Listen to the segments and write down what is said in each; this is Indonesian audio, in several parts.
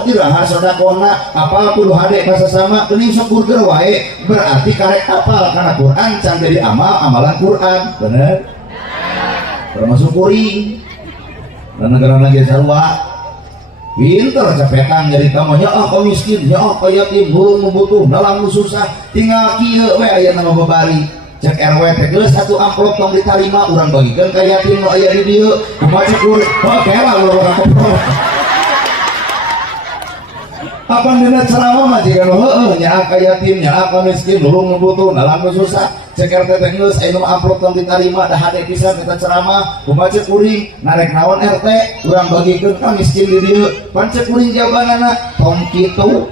tong iraha sodakona apal kudu hade ka sasama geuning syukur keur wae berarti karek apal kana Quran can jadi amalan Quran bener termasuk kuring dan negara lagi sarua pinter capetan jadi kamu nya kau miskin nya kau yatim burung membutuh dalam susah tinggal kieu we aya nama babari cek RW teh geus satu amplop tong diterima urang bagikeun ka yatim nu aya di dieu kumaha cukur kela urang koprol apa dina ceramah mah jika heueuh nya ka yatim nya ka miskin burung membutuh dalam susah cek RT teh geus aya nu amplop tong diterima dah hade pisan eta ceramah kumaha cek kuring narek naon RT urang bagikeun ka miskin di dieu pan cek kuring jawabanana tong kitu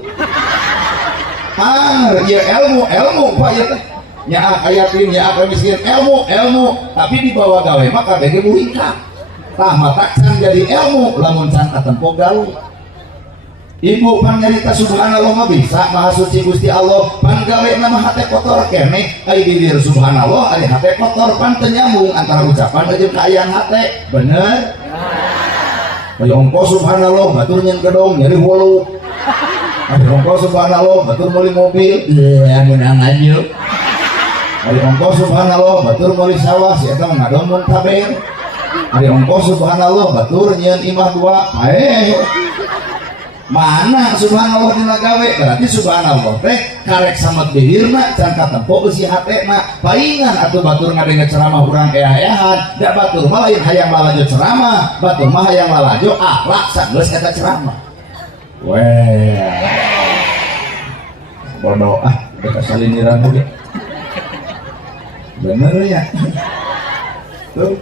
ieu ilmu Pak ya teh nya yatim nya miskin ilmu tapi dibawa gawe mah kabeh ge muringkak tah mata can jadi ilmu lamun can katempo gawe ibu pan nyarita subhanallah mah bisa maha suci Gusti Allah pan gawe nama hate kotor keneh ai bibir subhanallah ari hate kotor pan teu nyambung antara ucapan jeung kaayaan hate bener aya ongkos subhanallah batur nyeun gedong nyeri hulu ari ongkos subhanallah batur meuli mobil meunang anjeun hari ongkos subhanallah batur meuli sawah si eta ngadon mun taber hari ongkos subhanallah batur nyieun imah dua mana subhanallah dina gawe berarti subhanallah teh karek samet bihirna can katempo eusi hatena paingan atuh batur ngadengar ceramah urang eah-eahan da batur mah lain hayang lalajo ceramah batur mah hayang lalajo akhlak sageus eta ceramah weh bodoh udah kasaliniran oge bener ya tuh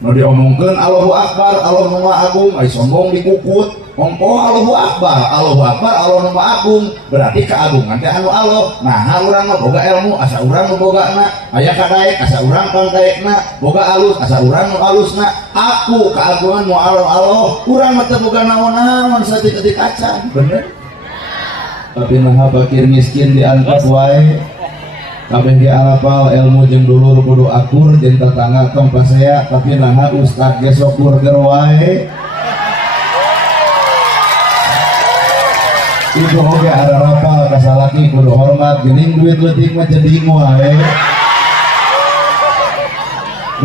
mau diomongkan Allahu Akbar Allahu Maha Agung ai sombong dikukut ongko Allahu Akbar Allah Maha Agung berarti keagungan teh anu Allah nah urang mah boga ilmu asa urang nu bogana aya kadaek asa urang pangdaekna boga alus asa urang nu alusna aku keagungan mu Allah urang mah teu boga naon-naon saeutik-eutik acan bener tapi nah bakir miskin diangkat wae kabeh ge alapal ilmu jeung dulur kudu akur jeung tetangga tong pasea tapi naha ustad ge syukur keur wae ibu oge ararapal ka salaki kudu hormat geuning duit leutik mah ceding wae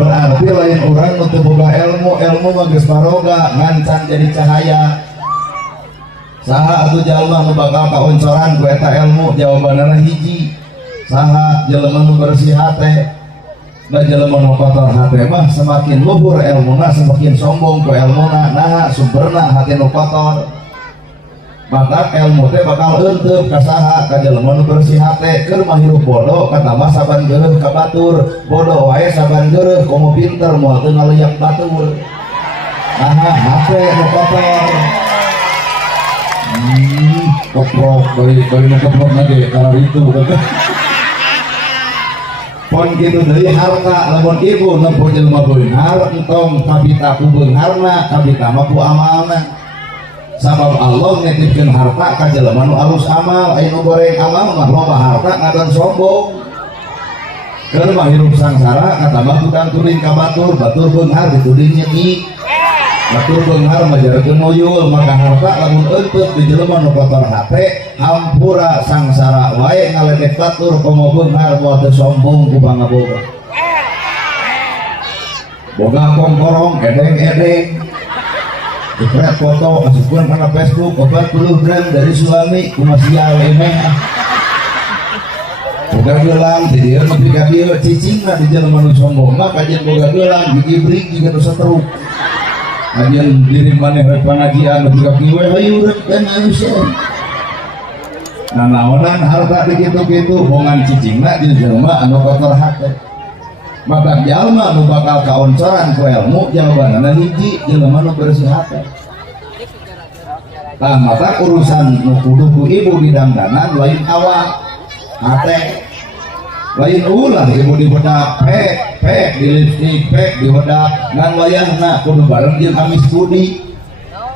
berarti lain urang nu teu boga ilmu mah geus paroga ngancan jadi cahaya saha atuh jalma nu bakal kaoncoran ku eta ilmu jawabanna hiji saha jelema nu bersih hate da jelema nu kotor hate mah semakin luhur ilmuna semakin sombong ku ilmuna nah sumberna hate nu kotor maka ilmu teh bakal eunteup ka saha ka jelema nu bersih hate keur mah hirup bodoh kata mah saban geureuh ka batur bodoh wae saban geureuh komo pinter moal teu ngaleuyak batur nah hate nu kotor koprok bari nu koprok nage karena itu pon kitu deui harta lamun ibu nempuh jelema beunghar entong kabita ku beungharna kabita mah ku amalna sabab Allah nitipkeun harta ka jelema nu alus amal aya nu goreng amal mah loba harta ngadon sombong keur mah hirup sangsara kata mah tudang turing ka batur beunghar dituding nyeungi batur beunghar mah jarekeun moyul maka harta lamun eunteup di jelema nu kotor hate hampura sangsara wae ngaledek batur komo beunghar moal teu sombong ku bangga boga kongkorong edeng-edeng jepret foto kasupkeun kana Facebook 40 gram dari suami kumaha sial emeh boga geulang di dieu nepi ka dieu cicingna di jelema nu sombong mah kajen boga geulang gigibrik jiga nu sateruk ajian diri maneh rek pangajian nepi ka kieu hayu rek kan manusia nah naonan harta dikitu-kitu bongan cicingna di jelema anu kotor hate maka jalma nu bakal kaoncoran ku ilmu jawabanna hiji jelema nu bersih hate tah maka urusan nu kudu ku ibu didangdanan lain awak hate lain ulah ibu di bedak pek di lipstik pek di bedak ngan wayahna kudu bareng jeung amis budi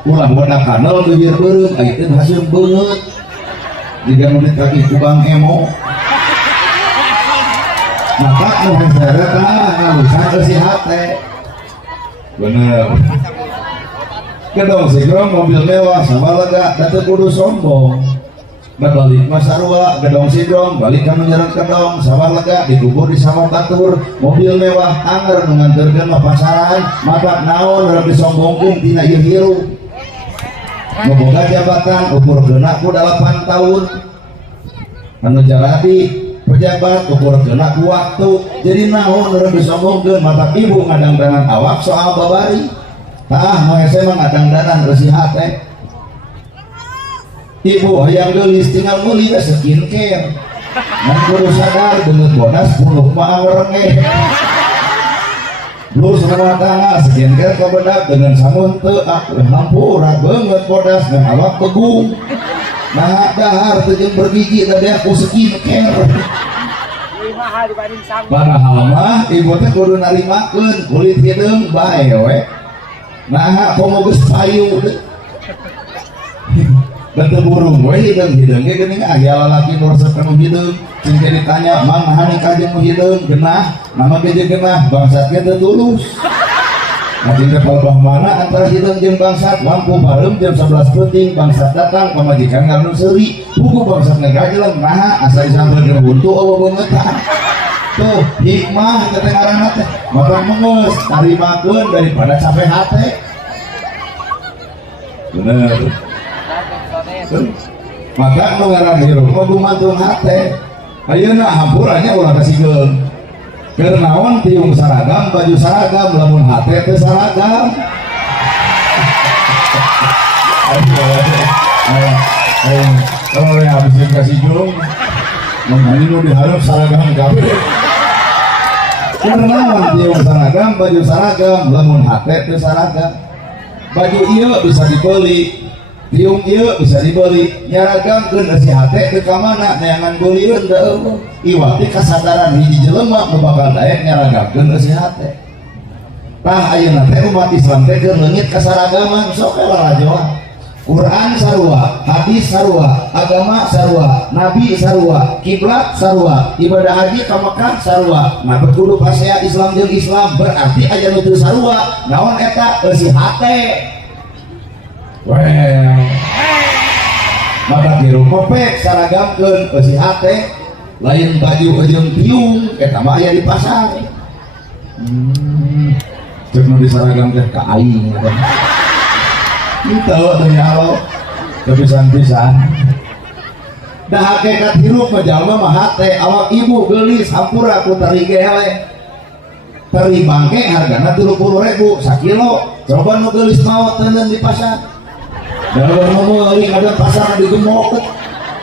ulah bedak kanal bibir beureum aya teh hasil beungeut jika nulis kaki kubang emo maka nulis seret ngalusan bersih hate bener Kedong sigrong mobil mewah sama lega datu kudu sombong. Balik mas sarua gedong sigrong balik ka menjeran kedong sama lega dikubur di sama batur mobil mewah anger mengantarkan mah pasaran mata naon rada disombongkeun tina ieu hirup. Ngeboga jabatan ukur geuna ku 8 tahun. Anu jarati pejabat ukur geuna ku waktu. Jadi naon rada disombongkeun mata ibu ngadangdangan awak soal babari. Tah moe saya mah ngadangdangan reusi hate. Ibu hayang geulis tinggal meuli we skincare. Ngan kudu sadar beungeut bodas puluh mah ngerenge. Lu semua tangga skincare ka bedak dengan samun teu hampura beungeut bodas dan awak begung. Nah dahar teu jeung bergigi tadi aku skincare. Padahal mah ibu teh kudu narimakeun kulit hideung bae we. Nah komo geus payu teh. Bentuk burung, weh hidung ge geuning aya lalaki nu resep kanu hidung. Cing ditanya, "Mang hani kajeng nu hidung genah?" Nama ge genah, bangsat ge teu tulus. Ajing teh palebah mana antara hidung jeung bangsat, lampu barem jam 11 peuting bangsat datang pamajikan nganu seuri. Buku bangsat ngagajeleng, nah asa disampeurkeun buntu eueuh beungetan. Tuh, hikmah teh ngaranna teh. Maka mengeus tarimakeun daripada capek hate. Bener. Maka mengarang hirup kudu mantung hate. Ayeuna hampurannya ulah kasihkeun. Keur naon tiung saragam baju saragam lamun hate teu saragam. Oh ya habis kasih jung. Mangani nu diharap saragam kabeh. Keur naon tiung saragam baju saragam lamun hate teu saragam. Baju ieu bisa dibeli tiung ieu bisa dibeli nyaragamkeun si hate teu ka mana neangan beulieun da eueuh iwati kasadaran hiji jelema nu bakal daek nyaragamkeun si hate. Tah ayeuna teh umat Islam teh keur leungit kasaragaman sok larajoa. Quran sarua, hadis sarua, agama sarua, nabi sarua, kiblat sarua, ibadah haji ka Mekah sarua. Nah kudu pasea Islam jeung Islam berarti aya nu teu sarua. Naon eta si hate. Well, maka tiru kopek saragamkeun si hate lain baju jeung tiung eta mah aya di pasar. Cek nu disaragam teh ka aing eta. Itu teh alo kepisan-pisan. Da hakikat hirup mah jalma mah hate awak ibu geulis hampura ku teri gele. Teri bangke hargana 30.000 sakilo. Coba nu geulis maot teuneun di pasar. Dalam meuli ada pasar digemok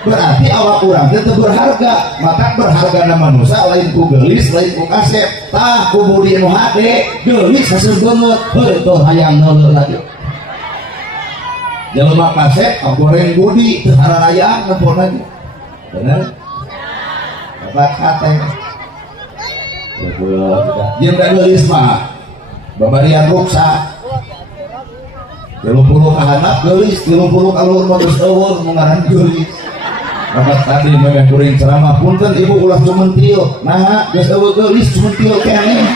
berarti awak urang teh berharga. Maka berharga manusia lain ku geulis lain ku kasep. Tah ku budi nu hade geulis hasil beungeut heuh hayang neuleuh lagi. Jelema kasep goreng budi teu harayang nepon lagi. Bener? Bapak hate. Jeung da geulis mah babarian ruksa 30 kahanap geulis 30 kalur mah geus eueuh nu ngaran geulis. Bapak tadi memeh kuring ceramah punten ibu ulah cumentil. Nah geus eueuh geulis cumentil keneh.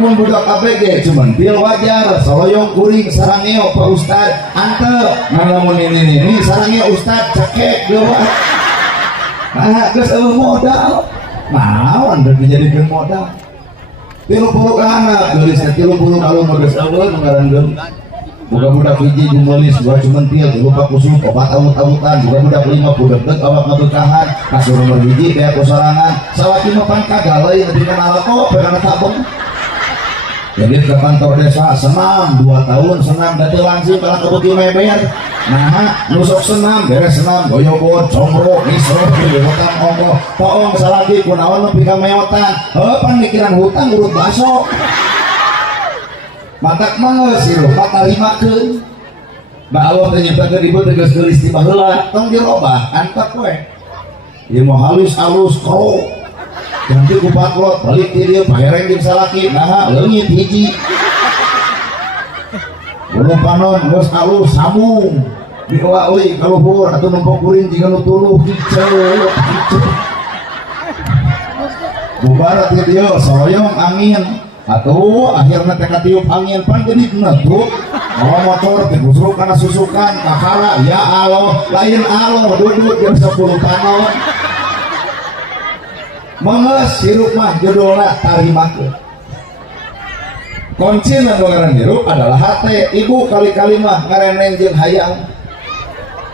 Mun budak ABG cumentil wajar saloyong kuring sarangeo Pak Ustad antep ngalamun ini sarangeo Ustad cekek dewa. Nah geus eueuh modal. Naon teu dijadikeun modal. 30 kahanap geulis 30 kalur mah geus eueuh nu ngaran geulis. Budak-budak hiji jumeulis dua cumentil lupa kusuk obat awut-awutan budak-budak 5 budeg awak ngabekahan kasur nomor hiji daya kusarangan salaki mah pan kagaleuy nepi kana alko pegana tabung. Jadi ke kantor desa senam 2 tahun senam dadi langsung kalah kebuti meber. Nah nusuk senam beres senam goyobot comro misro di hutang ongko toong salaki kunaon nepi ka meotan heuh pan mikiran hutang urut baso. Matak mah sirup matarimakeun. Da Allah teh nyiptakeun ibu teh geus geulis ti baheula, tong dirobah antak we. Ieu mah halus-halus kro. Ganti ku patlot balik ti dieu pahereng jeung salaki, naha leungit hiji. Bulu panon geus halus sambung. Diolah euy ka luhur atuh numpuk kuring jiga nu tuluh kiceu. Bubar ti dieu soloyong angin. Atuh akhirnya teka tiup angin pan jadi netuk mau motor digusruk karena susukan kakara ya Allah lain Allah duduk jam 10 tanon menges hirup mah judulnya tarimakeun kunci ngaran hirup adalah hate ibu kali-kali mah ngareneng jeung hayam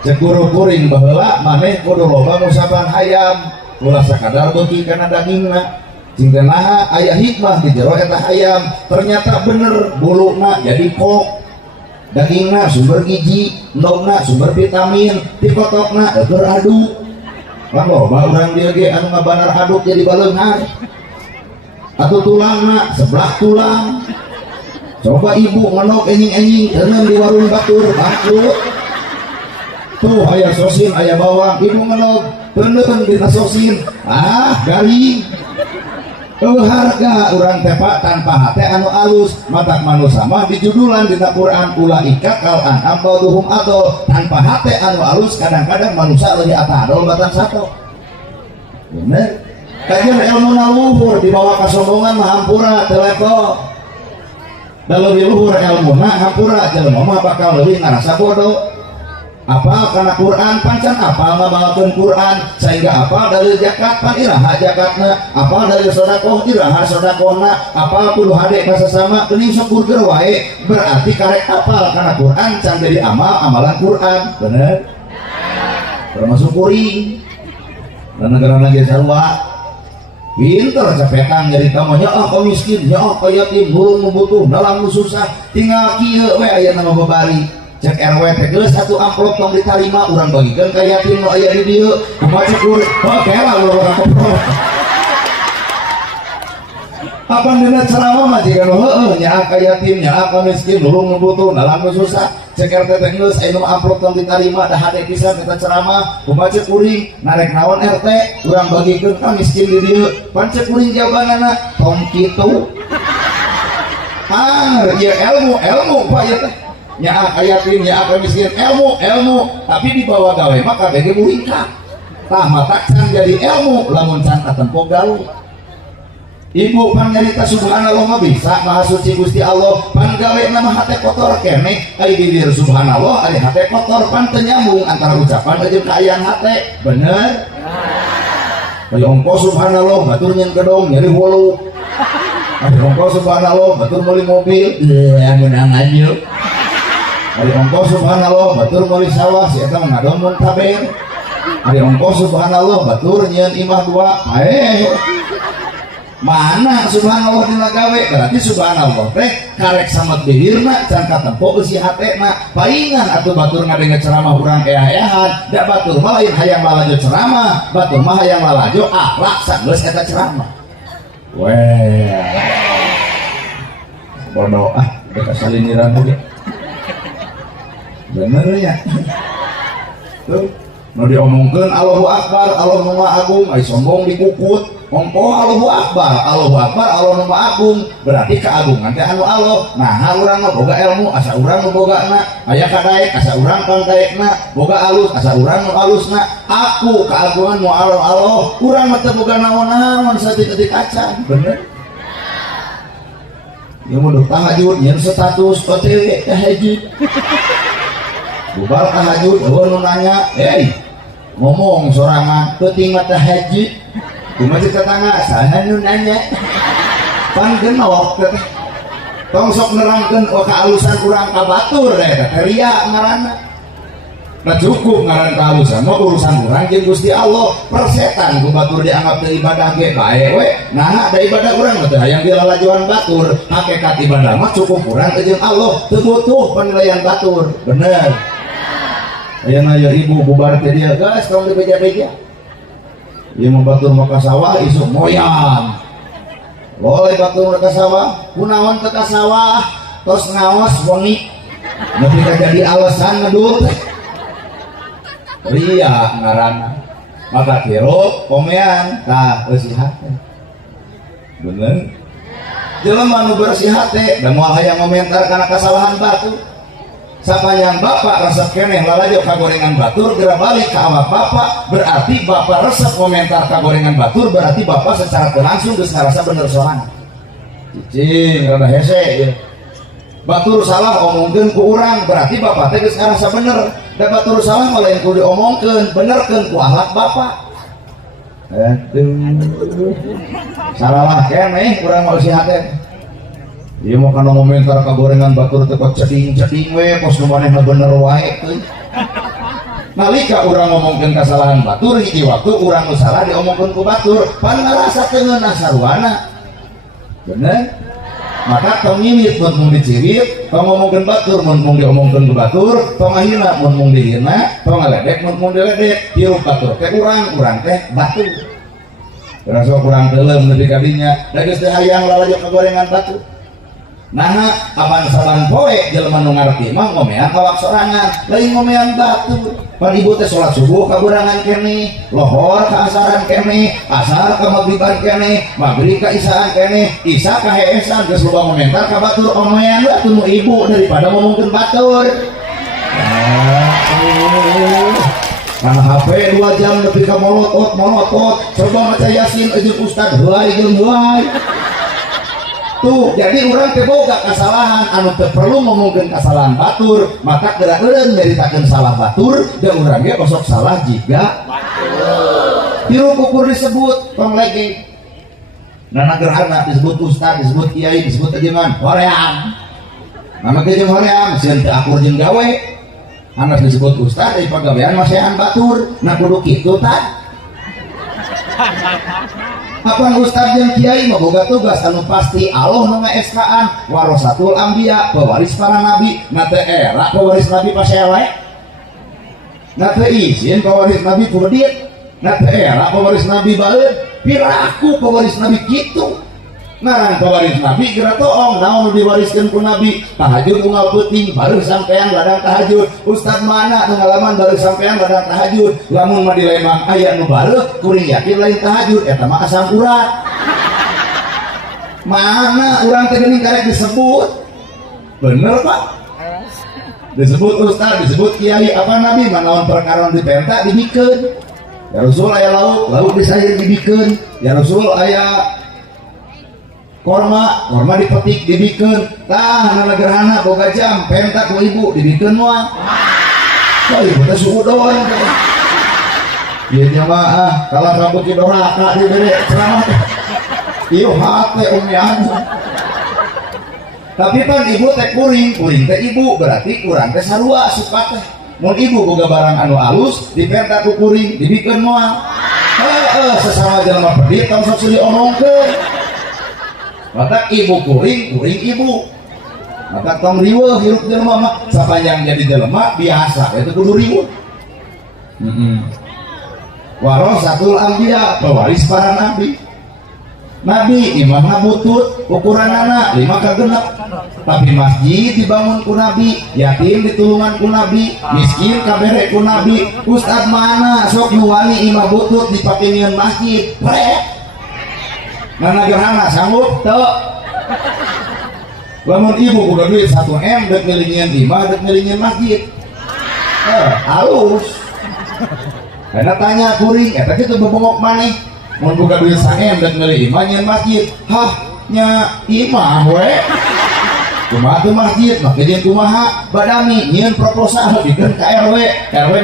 cek guru kuring baheula maneh kudu loba ngusapan hayam ulah sakadar beuki kana dagingna jika naha ayah hikmah di jero eta hayam ternyata bener buluna jadi kok dagingna sumber gizi endogna sumber vitamin dikotokna keur aduk lan loba urang dieu ge anu ngabanar aduk jadi baleungan atuh tulangna sebelah tulang coba ibu ngenok enjing-enjing teuneung di warung batur bangkrut tuh aya sosin aya bawang ibu ngenok teuneung dina sosin garing harga urang tepa tanpa hate anu alus matak manusia mah dijudulan dina Quran ulaika kal an'am ba'duhum adol tanpa hate anu alus kadang-kadang manusia lagi atadol batan satu bener kajian ilmu luhur dibawa kesombongan mah hampura telepon dalam luhur ilmu nah hampura jelema mah bakal lebih ngarasa bodoh apa karena Quran pancan apa ngabawakeun Quran sehingga apa dari zakat pan iraha zakatna apa dari sedekah iraha sedekahna apa kudu hade ka sesama geuning syukurkeun wae berarti karek apal karena Quran can jadi amalan Quran bener termasuk kuring dan negara lagi sarua pinter cepetan nyarita mah nya kau miskin nya kau yatim burung membutuh dalam susah tinggal kieu we aya nama babari cek RW teh geus satu amplop tong ditarima urang bagikeun ka yatim nu aya di dieu kumaha cukur kela urang koprol apa dina ceramah mah jika heueuh nya ka yatim nya ka miskin ulung membutuh dalam susah cek RT teh geus aya nu amplop tong ditarima dah hade pisan eta ceramah kumaha cek kuring narek naon RT urang bagikeun ka miskin di dieu pan cek kuring jawabanana tong kitu ya ilmu Pak ya teh nya ayatin nya apa miskin ilmu tapi dibawa gawe maka bege muringkak tah mataksan jadi ilmu lamun can katempo gawe ibu pan nyarita subhanallah mah bisa maha suci Gusti Allah pan gawe nama hate kotor keneh ai di dir subhanallah ari hate kotor pan teu nyambung antara ucapan jeung kaayaan hate bener aya ongkos subhanallah batur nyen gedong nyeri wolu ari ongkos subhanallah batur meuli mobil meunang anjeun hari ongkos subhanallah batur meuli sawah si eta ngadon mun taber hari ongkos subhanallah batur nyieun imah dua mana subhanallah dina gawe berarti subhanallah teh karek samet bibirna can katempo eusi hatena paingan atuh batur ngadengar ceramah urang eah-eahan da batur mah lain hayang lalajo ceramah batur mah hayang lalajo akhlak sageus eta ceramah weh bodoh udah kasaliniran oge bener ya tuh nu diomongkeun Allahu Akbar Allah nu Maha Agung ai sombong dikukut ongko Allahu Akbar Allah nu Maha Agung berarti keagungan teh anu Allah nah urang mah boga ilmu asa urang nu bogana aya kadaek asa urang kang daekna boga alus asa urang nu alusna aku keagungan mu Allah urang mah teu boga naon-naon saeutik-eutik acan bener ya mun tahajud nyen status OTW tahajud bubar tahajud nu nanya ngomong sorangan penting mata haji kumaha tetangga saha nu nanya pan genok teh tong sok nerangkeun kaalusan urang ka batur eta ria ngaranna nah cukup ngaran kaalusan mah urusan urang jeung Gusti Allah persetan ku batur dianggap teu ibadah ge bae we nah da ibadah urang teh hayang dilalajuan batur hakikat ibadah mah cukup urang jeung Allah teu butuh penilaian batur bener ayeuna ya ibu bubar teh dia geus tong dibeja-beja ieu mah batur mah ka sawah isuk moyang boleh batur ka sawah kunaon teh ka sawah tos ngaos wengi nepi ka jadi alasan ngedul ria ngaranna maka kiro komean tah eusi hate bener jelema nu bersih hate da moal hayang ngomentar kana kasalahan batur sapanjang bapak resep keneh lalajo kagorengan batur geura balik ka awak bapak berarti bapak resep komentar kagorengan batur berarti bapak secara langsung geus ngarasa bener sorangan cicing rada hese ya batur salah omongkeun ku urang berarti bapak teh geus ngarasa bener, da batur salah mah lain kudu diomongkeun benerkeun ku akhlak bapak. Aduh salah keneh urang mau sihat teh ieu mah kana komentar kagorengan batur teh kok ceding-ceding we kos nu manehna bener wae teh. Nalika urang ngomongkeun kesalahan batur hiji waktu urang nu salah diomongkeun ku batur pan ngarasa teu ngeunah sarwana bener. Maka tong ngirit mun mung dicirit, tong ngomongkeun batur mun mung diomongkeun ku batur, tong ngahina mun mung dihina, tong ngaledek mun mung diledek. Hirup batur teh urang teh batur. Rasa kurang teuleum nepi ka dinya, da geus teh hayang lalajo kagorengan batur. Nah, apan saban poe jelema nu ngarti mah ngomean awak sorangan, lain ngomean batur. Pan ibu teh salat subuh kagurangan keneh, lohor ka asaran keneh, asar ka magriban keneh, magrib ka isaan keneh, isya ka heesan geus loba komentar ka batur omean batur nu ibu daripada ngomongkeun batur. Karena HP 2 jam lebih ka molotot coba maca yasin jeung ustad heuai jeung heuai. Tuh jadi orang teh boga kesalahan anu teu perlu ngomongkeun kesalahan batur, maka geura-eureun nyaritakeun salah batur dan urang ge kosok salah jiga batur. Tiru kukur disebut tong lagi nana gerhana disebut ustad, disebut kiai, disebut ajeman hoream. Nama ge jeung hoream sieun teu akur jeung gawe. Anak disebut ustad dari pagawean masehan batur. Nah kudu kitu tah. Apaan ustad jeung kiai mah boga tugas anu pasti Allah nu ngaeskaan warasatul anbiya pewaris para nabi. Na teu era pewaris nabi pasele. Na teu izin pewaris nabi pudit. Na teu era pewaris nabi baeud. Piraku pewaris nabi kitu. Nah pewaris nabi geura toong naon diwariskeun ku nabi tahajud unggal peuting baru sampean ladang tahajud. Ustad mana nu ngalaman baru sampean ladang tahajud lamun mah dilembang aya nu bareuk kuring yakin lain tahajud eta mah asam urat. Mana urang teh geuning karek disebut bener Pak disebut ustad disebut kiai apa nabi mah naon perkara dipenta dibikeun ya Rasul aya lauk disayeur dibikeun ya Rasul aya korma dipetik dibikeun tah nana gerhana boga jam penta ku ibu dibikeun moal kok ibu teh suhu doang ieu nya mah kalah rambut di doraka di bere ceramah ieu hate umian. Tapi kan ibu teh kuring teh ibu berarti kurang teh sarua suka teh mun ibu boga barang anu alus dipenta ku kuring dibikeun moal sesama jelema pedit tong sok diomongkeun. Maka ibu kuring ibu. Maka tong riweuh hirup jelema mah sapanjang jadi jelema biasa eta kudu riweuh. Warasatul anbiya pewaris para nabi. Nabi imamna butut ukuranana 5 ka 6. Tapi masjid dibangun ku nabi, yatim ditulungan ku nabi, miskin kabere ku nabi. Ustad mana sok nu wani imam butut dipakeun masjid. Prek. Nana gerhana sanggup teu lamun ibu boga duit 1M dek ngelingin imah dek ngelingin masjid halus karena tanya kuring eta kitu bebongok maneh mun boga duit 1M dek ngelingin imah nyeun masjid hah nya imah we kumaha tuh masjid make jeung kumaha badami nyieun proposal dikeun ka RW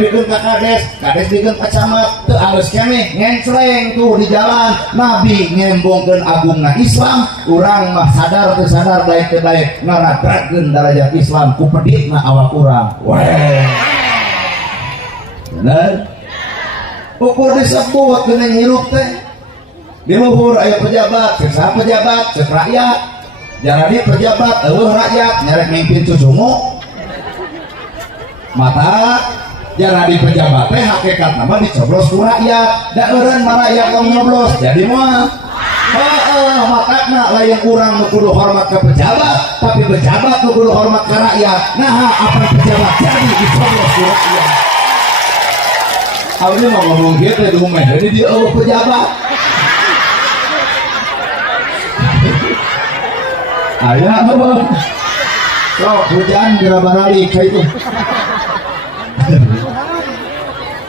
dikeun ka kades dikeun ka camat teu alus keneh ngencleng tuh di jalan nabi ngembongkeun agungna Islam urang mah sadar teu sadar baik teu baik ngaradratkeun darajat Islam ku peditna awak urang weh bener ukur disebut geuning hirup teh di luhur aya pejabat cek saha pejabat cek rakyat jadi pejabat rakyat nyarek mimpin cucumu mata jadi pejabat teh hakikat nama dicoblos ku rakyat da eureun mah rakyat tong nyoblos jadi moal makana lain urang nu kudu hormat ke pejabat tapi pejabat nu kudu hormat ke rakyat nah apa pejabat jadi dicoblos ku rakyat abdi mah ngomong kieu teh dumeh jadi di pejabat ayah apa? Sok hujan kira barali kayak itu.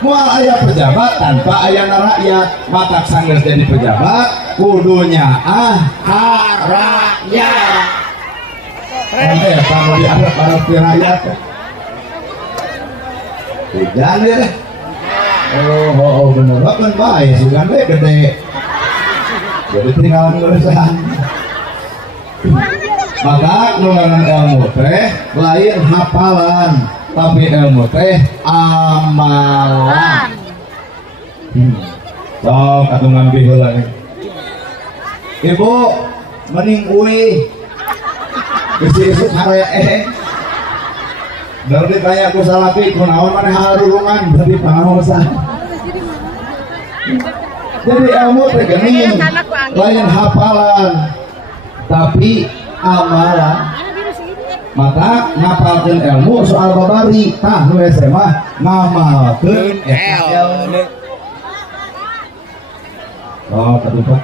Mual ayah pejabat tanpa ayah rakyat, maka sangger jadi pejabat kudunya rakyat. kamu dianggap para rakyat hujan ya. Oh bener kan baik sugan deh gede jadi tinggal ngurusan. Maka nunganan ilmu teh lain hafalan tapi ilmu teh amalan. Sok atuh ngambil heula nih. Ibu mending uwi isi-isi hare baru ditanya aku salapi kunaon mana harurungan berarti pangaosan. Jadi ilmu teh geuning lain hafalan tapi amalan. Maka ngapalkeun ilmu soal babari tah nu SMA ngamalkeun ilmu. Oh ketupat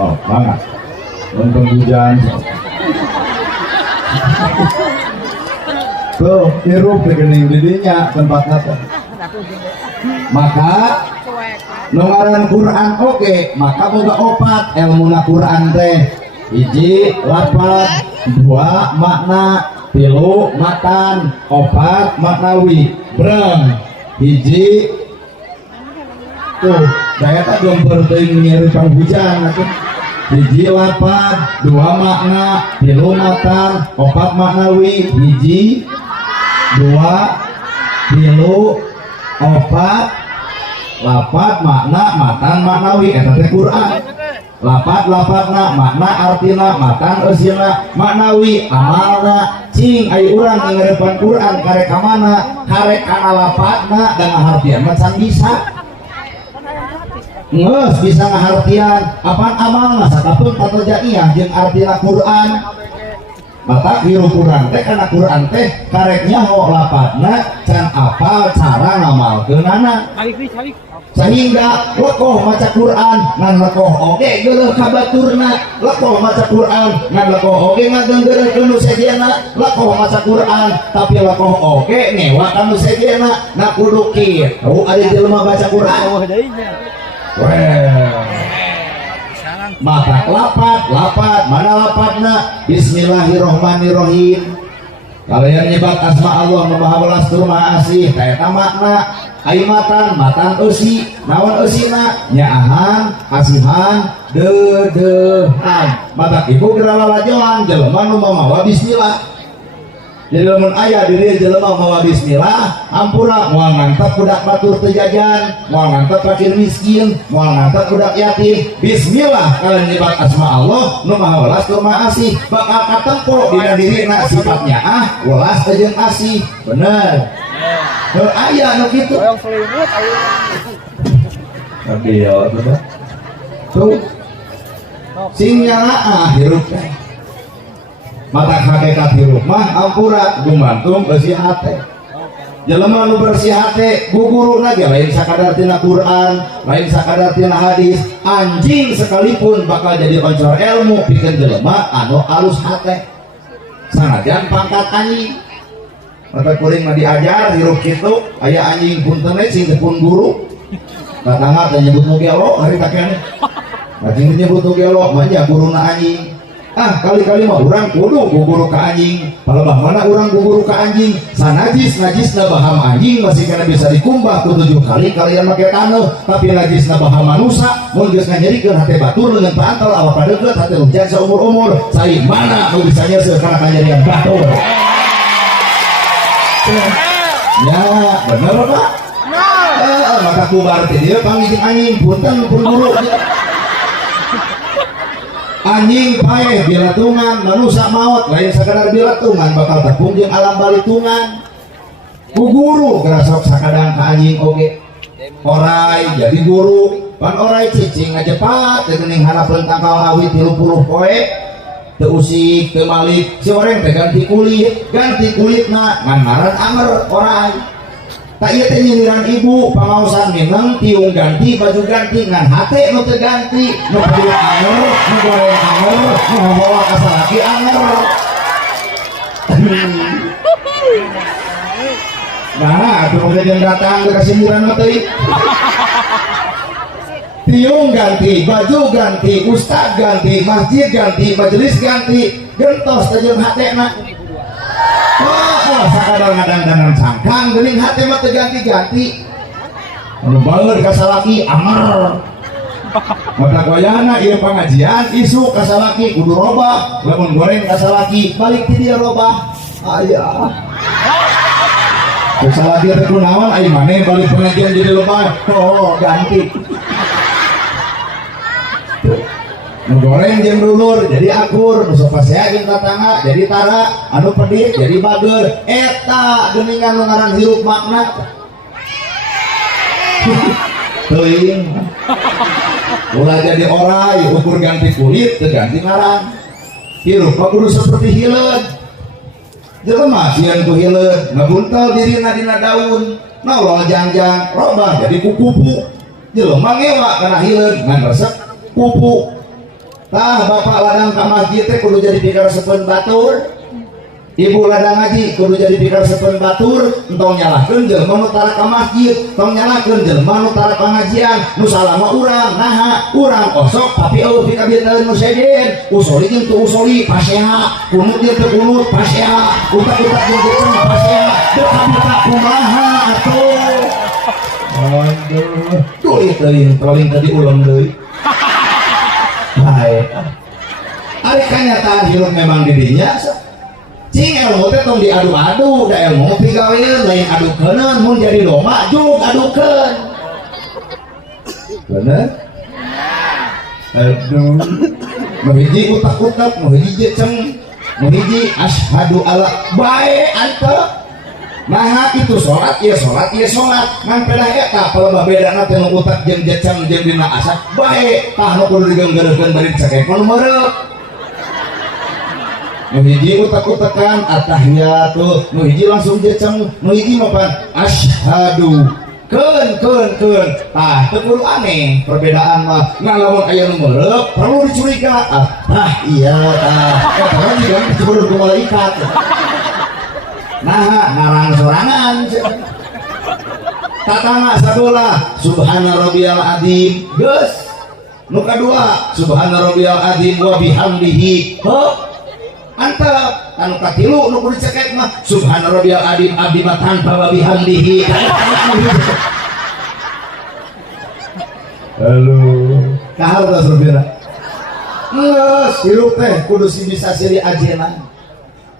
oh banget nonton hujan tuh hirup begening didinya tempat nata. Maka nungaran Quran oke maka boga opat ilmuna Quran teh hiji lapat dua makna tilu matan opat maknawi brem hiji tuh saya tak gambar teuing nyeripan hujan atuh hiji lapat dua makna tilu matan opat maknawi hiji dua tilu opat lapat makna matan maknawi eta teh Quran. Lapat-lapatna makna artina matan eusina maknawi amalna cing aya urang ngarepan Quran karek ka mana karek kana lapatna dan artian mah can bisa ngeus bisa ngahartian apaan amalna satapun tata janiah jeung artina Quran. Maka hirup Quran teh kana Quran teh karek nyaho lapatna can apal cara ngamalkeunana sehingga lekoh maca Quran ngan lekoh oge geuleuh kabaturna lekoh maca Quran ngan lekoh oge ngadengeurkeun nu sejenna lekoh maca Quran tapi lekoh oge ngewa ka nu sejenna na kudu kitu ari jelema baca Quran. Maka lapat mana lapatna Bismillahirrohmanirrohim kalian nyebat asma Allah nu maha welas tur maha asih eta makna aimatan matan eusi naon eusina nyaahan asihan dedehan. Mata ibu geura lalajoan jelema nu mamawa bismillah. Jadi lamun aya diri jelema mawa bismillah hampura moal ngantep budak batur teu jajan moal ngantep fakir miskin moal ngantep budak yatim bismillah kalian nyebat asma Allah nu maha welas tur maha asih bakal katempo dina dirina sifatnya welas jeung asih bener. Heuh aya nu kitu hoyong selimut aya tuh sing nyala hirup teh. Mata hakikat hirup mah ampura gumantung bersih hati. Jelema nu bersih hati guguruna ge lain sakadar tina Quran, lain sakadar tina hadis. Anjing sekalipun bakal jadi oncor ilmu pikeun jelema anu alus hati. Sanajan pangkat anjing. Mata kuring mah diajar hirup kitu, aya anjing punten sing tepun guru. Tatangga teh nyebut nu gelo hari takene. Anjing nyebut nu gelo mah nya guruna anjing. Kali-kali mah urang kudu guguru ka anjing palebah mana urang guguru ka anjing sanajis-najisna baham anjing masih kena bisa dikumbah ku 7 kali kalian make taneuh tapi najisna baham manusia mun geus nganyerikeun hate batur leungeun pantel awak padeukeut hate hujan saumur-umur cai mana nu bisa nyeuseul kana kanyerian batur ya bener Pak maka kubar teh dieu panggih anjing punten pun guru anjing paeh bilatungan manusia maut lain sakadar bilatungan bakal tepung jeung alam balitungan ku guru gerasok sakadang ka anjing oge orai jadi guru pan orai cicing ngajepat teu geuning harapeun tangkal awit 30 poe teu usik teu malik si oreng teh ganti kulitna ngan ngaran amer orai tak iya teh nyindiran ibu pangausan mineng tiung ganti baju ganti ngan hate nu teu ganti nu baju anger nu goreng anger nu bawa ka salaki anger nah atuh mah jeung datang ke sindiran teh tiung ganti, baju ganti, ustad ganti, masjid ganti, majelis ganti, gentos tajam hatena. Oh, sakadar ngadang-dangan sangkang, gening hati mah terganti-ganti. Anu baeur ka salaki amar. Mata goyana ieu pengajian isu ka salaki kudu robah, lamun goreng ka salaki balik ti dia robah. Aya. Salaki teh kunaon ai maneh balik pengajian jadi robah. Oh, ganti. Goreng jeung dulur jadi akur, nu sopasea jeung tatangga jadi tara, anu pedih jadi bager. Eta geuningan nu ngaran hirup makna. Teuing. Ulah jadi orai, ukur ganti kulit, teu ganti ngaran. Hirup mah kudu seperti hileud. Jelema sieun ku hileud, ngabuntel dirina dina daun, nolol jangjang, robah jadi kupu. Jelema ngewa kana hileud ngan resep kupu. Tah bapak ladang ka masjid teh kudu jadi pikaresepeun batur, ibu ladang ngaji kudu jadi pikaresepeun batur, entong nyalahkeun jelema nu tara ka masjid, tong nyalahkeun jelema nu tara pengajian, nu salah mah urang, naha urang osok tapi eueuh pikabieuteun musyidin, usoli jeung teu usoli paseha, kunut jeung teu kunut paseha, utak-utak jeung teu paseha, deka-deka kumaha atuh. Aduh, tuluy teuing paling tadi ulang deui. Baik, ari kanyataan hirup memang didinya cing ilmu teh tong diadu-adu, da ilmu pigaweun lain adukeuneun, mun jadi domba juk adukeun. Bener? Aduh, nu hiji utak-utak, nu hiji ceng, nu hiji asyhadu alla bae antep. Nah itu sholat ya sholat ya sholat ngan pedah eta paleuma bedana teh nu utak jeung jeceng jeung dina asa bae tah nu kudu digenggerekeun bari cekek nu meureup. Nu hiji utak-utakan at-tahiyatu, nu hiji langsung jeceng, nu hiji mah pan asyhadu keun tah teu kudu aneh perbedaan mah ngan lamun aya nu meureup perlu dicuriga iya tah eta juga disebut ku malaikat. Nah ngarang sorangan tatangga sadola subhana rabbiyal azim geus nu kadua subhana rabbiyal azim wa bihamdihi antep anu katilu nu kudu cekek mah subhana rabbiyal azim abdi mah tanpa wa bihamdihi. Halo kahar da saudara geus hirup teh kudu bisa siri ajeuna.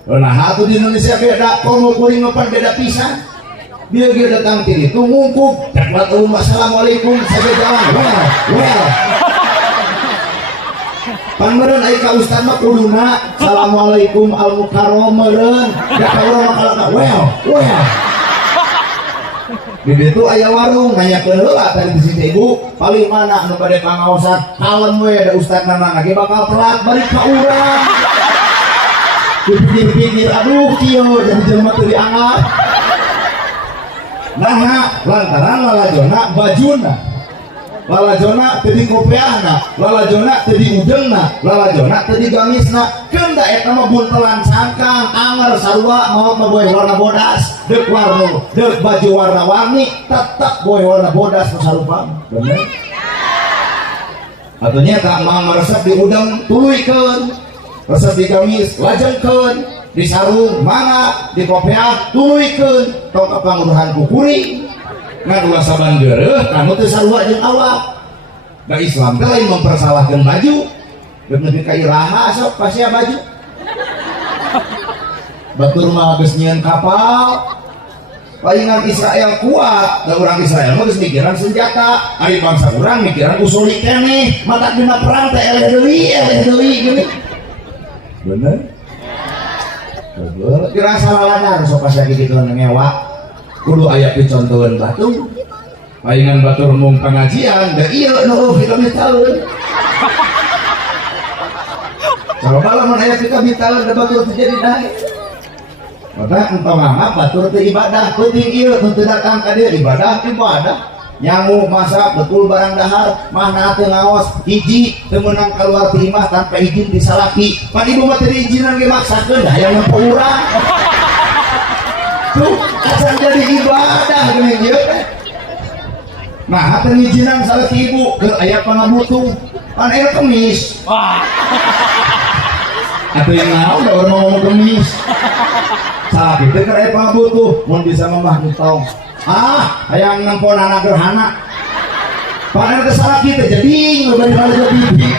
Nah atuh di Indonesia beda, komo kuring ngopan beda pisan. Dia datang tiri itu ngungkup, daklat assalamualaikum saja jalan, well. Panmeureun aya ka ustad mah kuduna assalamualaikum al mukarram meureun, da ka urang mah well. Di ditu aya warung nanyakeun heula tadi di situ ibu, paling mana anu bade pangaosan, kalem we da ustad nana ge bakal telat balik ka urang. Dipikir-pikir aduh kieu jadi jelema teu dianggap. Nah lantaran lalajona bajuna, lalajona teu di kopiahna, lalajona teu di udengna, lalajona teu di gamisna, keun da eta mah buntelan sangkang anger sarua maot mah boy warna bodas deuk warna deuk baju warna-warni tetep boy warna bodas nu sarupa. Bener atunya tak mah resep di udeng tuluykeun, resep di gamis lajengkeun, di sarung mangga, di kopiah tuluykeun, tong kapanguruhan ku kuring ngan ulah saban geureuh kanu teu sarua jeung awak. Da Islam teh lain mempersalahkeun baju, deuk nepi ka iraha sok pasea baju. Batur mah geus nyieun kapal, palingan Israel kuat, da urang Israel mah geus mikiran senjata, ari bangsa urang mikiran usuli keneh, mata dina perang teh eleh deui gini. Bener? Bener. Kira salah lanar sok pas lagi gitu ngewa. Kudu aya picontoeun batu. Palingan batur mung pengajian, da ieu nu kita mitaeun. Coba lamun aya kita mitaeun da batur teu jadi naik. Maka entong mah batur teu ibadah, penting ieu teu datang ka dieu ibadah. Nyamuk masak betul barang dahar mana teu ngaos hiji teu meunang keluar ti imah tanpa izin disalaki pan ibu mah teu diizinan ge maksakeun hayang nempo urang tuh asal jadi ibadah geuning ieu teh Nah atuh ngijinan salaki ibu keur aya pangabutuh pan aya kemis. Wah. Atuh yang naon da urang ngomong kemis. Salaki teh keur aya pangabutuh mun bisa mamah ditong. Hayang nemponana gerhana. Pan aya salaki teh jadi bari balik bibi.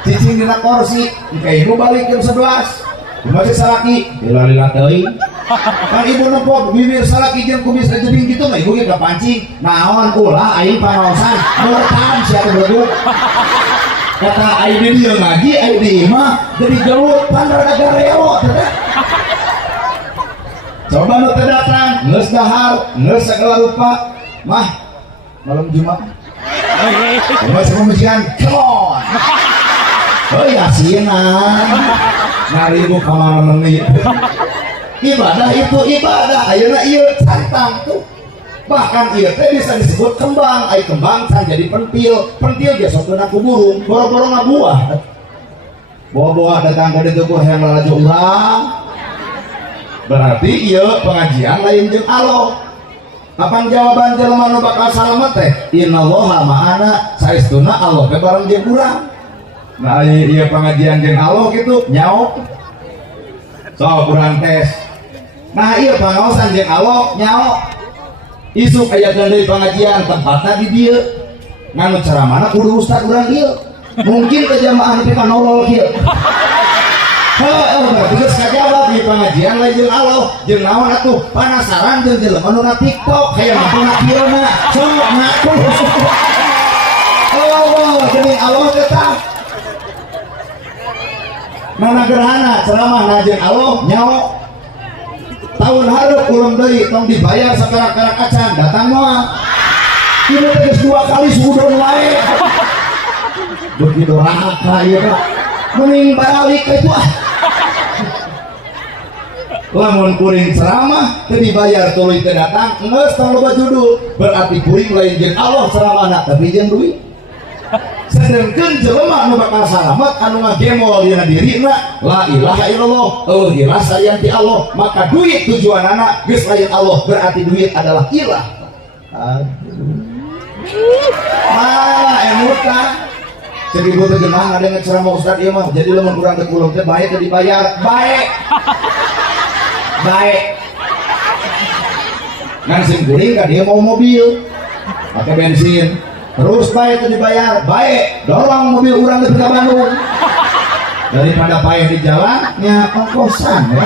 Cicing dina kursi, kayak ibu balik jam 11. Masih salaki, lila teuing. Kan ibu nempok bibir salaki jeung kumis jeung kitu mah ibu ge kapancing. Naon ulah aing panaosan, meuretan sia teh bedu. Kata aing di dieu ngaji, aing di imah jadi gelut pan rada gareo teh. Coba nu teu datang, geus dahar, geus sagala rupa. Mah, malam Jumat. Masih pembicaraan, come on. Oh yasinan, ngaribu kamar menit. Ibadah itu ibadah, ayeuna ieu santang tuh. Bahkan ieu teh bisa disebut kembang, ai kembang can jadi pentil, pentil ge sok kena ku burung, boro-boro ngabuah. Bawa-bawa datang ka ditu ku hayang lalaju urang. Berarti ieu pengajian lain jeung Allah. Kapan jawaban jelema nu bakal salamet teh? Innallaha ma'ana, saestuna Allah teh bareng jeung urang. Nah ieu pengajian jeung Allah gitu nyaho. So urang tes. Nah ieu pangaosan jeung Allah nyaho. Isuk aya deui pengajian tempatna di dieu. Nganu ceramahna kudu ustad urang ieu. Mungkin teh jamaah teh kanolol kieu. Berarti geus kajawab di pengajian lain jeung Allah. Jeung naon atuh panasaran jeung jelema nu na TikTok hayang ngapunna kieuna. Sok ngaku. Oh, geuning Allah teh tah. Mana gerhana ceramah najeng Allah nyawa tahun hareup ulang deui tong dibayar sakerak-kerak acan datang moal ieu teh geus 2 kali suudon wae begitu raka ieu mah mending balik ka itu lamun kuring ceramah teu dibayar tuluy teu datang geus tong loba judul berarti kuring lain jeung Allah ceramahna tapi jeung duit. Sedangkan jelema nu bakal salamet anu ngagemol dina dirina la ilaha illallah ilah sayang ti Allah maka duit tujuanana geus lain Allah berarti duit adalah ilah. Malah emutan jadi ibu teh geunah ngadengeun ceramah ustad ieu mah jadi lamun urang teh kulung teh bae teh dibayar bae ngan sim kuring ka dia mau mobil pakai bensin terus baik itu dibayar baik dorong mobil urang ke Bandung daripada payah di jalannya ongkosan ya.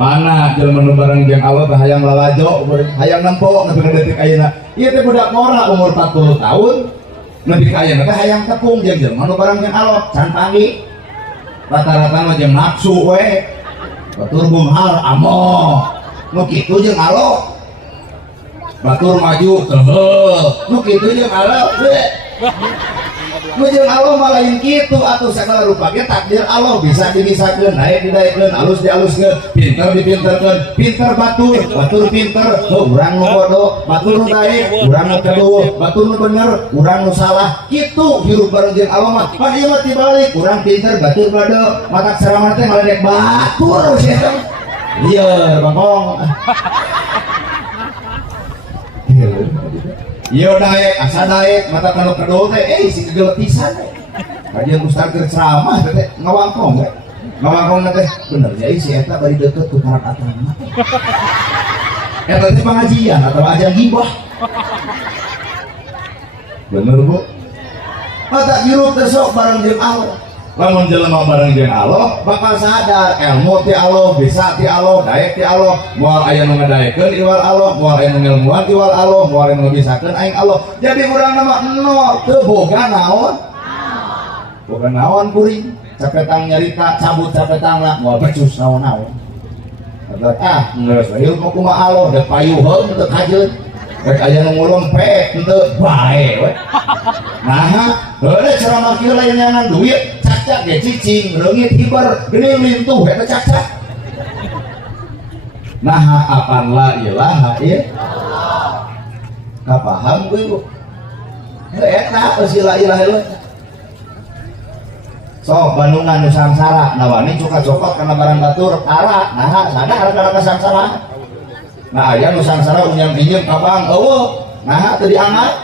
Mana jelema nu bareng jeung Allah teh hayang lalajo hayang nempok nepi ka detik ayeuna ieu teh budak ngora umur 40 tahun nepi ka ayeuna teh hayang tepung jeung jelema nu bareng jeung Allah can panggih rata-rata mah jeung nafsu we batur bunghar amoh nu kitu jeung Allah batur maju teuheuh nu kitu jeung Allah nu jeung Allah mah lain kitu atuh sagala rupa ge takdir Allah bisa dibisakeun naik didaekeun alus dialuskeun pinter dipinterkeun pinter batur pinter urang nu bodoh batur nu daek urang nu keduh batur nu bener urang nu salah kitu hirup bareng jeung Allah mah pan ieu mah tibalik urang pinter batur bodoh mata ceramah teh ngaledek batur sia ieu bangkong ieu daek asa daek mata kalau kedol teh si kegeletisan kajian ustaz keur ceramah teh ngawangkong we ngawangkong teh bener jadi si eta bari deukeut ku karak atama eta teh pengajian atau ajan gibah bener bu mata hirup teh sok bareng jeung Allah lamun jelema bareng jeung Allah bakal sadar ilmu ti Allah bisa ti Allah daek ti Allah moal aya nu ngadaekeun iwal Allah moal aya nu ngilmuan iwal Allah moal aya nu bisakeun aing Allah jadi urang mah eno teu boga naon boga naon kuring capetang nyarita cabut capetangna moal becus naon-naon geus ilmu kumaha Allah da payuheun teu kajeut rek aya nu ngulung pek teu bae we nah heureun ceramah kieu lain nyangan duit cacak ge cicing reungit hiber geuning lintuh eta cacak nah apan la ilaha illallah kapaham ku ibu eta si la ilaha illallah sok Bandungan Nusantara nawani cuka cokot karena barang batur arah nah sadar karena Nusantara nah aya Nusantara unyam pinjem kabang eueuh nah teu diangkat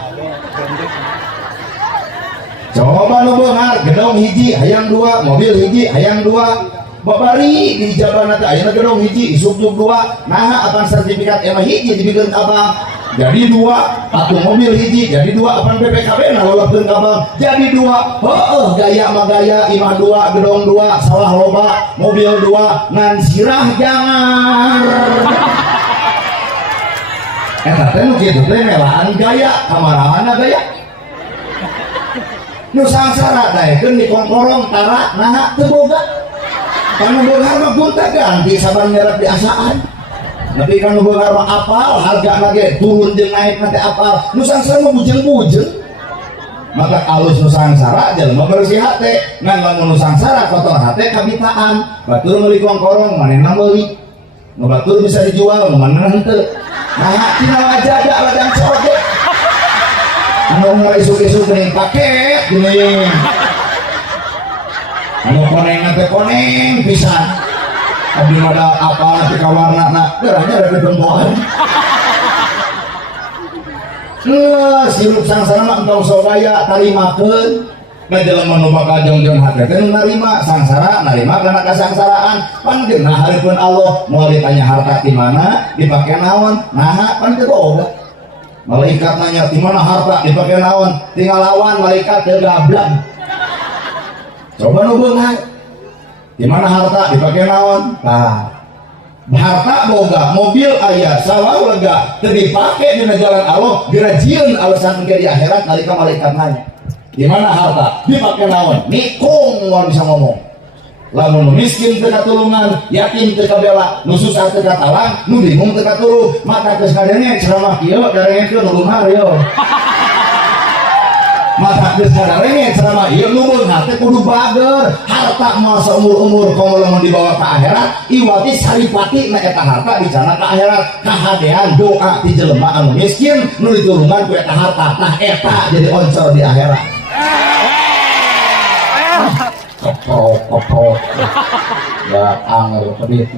coba nu beungar gedong hiji hayang dua mobil hiji hayang dua babari di jabana teh aya gedong hiji isuk-suk dua nah akan sertifikat emah hiji dibikeun kabang jadi dua atau mobil hiji jadi dua apaan PPKB nah lolopkeun kabang jadi dua gaya mah gaya imah dua gedong dua sawah loba mobil dua ngan sirah jangan eta teh nu kitu teh melaan gaya kamarahanna gaya nu sangsara daekeun di kongkorong tara nah teu boga kana boga mah gunta ganti saban nyerep biasaan tapi kan beungar mah apal harga lagi turun jeung naik nanti apal Nusantara mah bujeng-bujeng maka alus Nusantara jelema bersih hate ngan lamun Nusantara kotor hate kabitaan batur meuli kongkorong manehna meuli nu batur bisa dijual manehna henteu nah tina wajaga ladang coge anu ngaisuk-isuk geuning paket geuning anu koneng teh koneng pisan abdi modal apa di kawarna gerahnya ada ketempoan sirup sangsara mah engkau sogaya tarimakeun na jelema nu bakal jongjong hate teh narima sangsara narima kana kasangsaraan pan geunah hareupeun Allah moal ditanya harta di mana dipake naon nah pan teu boga malaikat nanya di mana harta dipake naon tinggal lawan malaikat teu gablang coba nu beungar di mana harta dipakai naon nah harta boga mobil aya sawah lega teu dipake dina jalan Allah dirajieun alasan engke di akhirat nalika malaikat nanya di mana harta dipake naon nikung mun bisa ngomong lamun miskin teu katulungan yatim teu kabela nu susah teu katalang nu bingung teu katulung maka geus kadenge ceramah kieu darengekeun nu lumar yo mata geus ngadarenge ceramah ieu nu beungar teh kudu bager harta mah saumur-umur komo lamun dibawa ka akhirat iwati saripati na eta harta dicana ka akhirat kahadean doa ti jelema anu miskin nu ditulungan ku eta harta tah eta jadi oncor di akhirat kopok ya angel pedit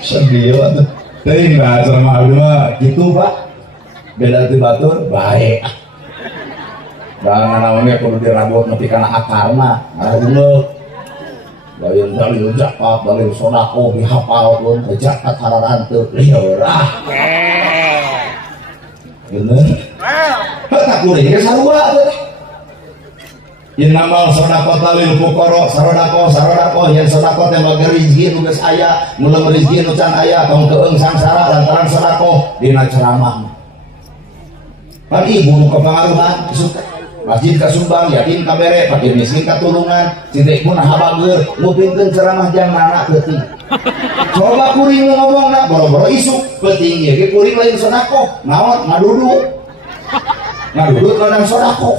sedih banget teh nggak sama agama gitu pak beda ti batur baik bangan namanya kudu dirabot nepi kana akarna ngaruneuk lain dalil zakat dalil sedekah dihafalkeun zakat hararan teu liurah bener tak kuring ge sarua teh innamal sadaqatu lil fuqara sarodaqo yang sedekah teh bagi rezeki nu geus aya mulung rezeki nu can aya tong teueung sangsara lantaran sedekah dina ceramah pan ibu nu kapangaruhan suka masjid kasumbang yatim kabere fakir miskin katulungan cinta ibu nah bager ngupingkeun ceramah jangnana teuting coba kuring ngomongna boro-boro isuk penting ye ge kuring lain sedekah naon ngadudut ladang sedekah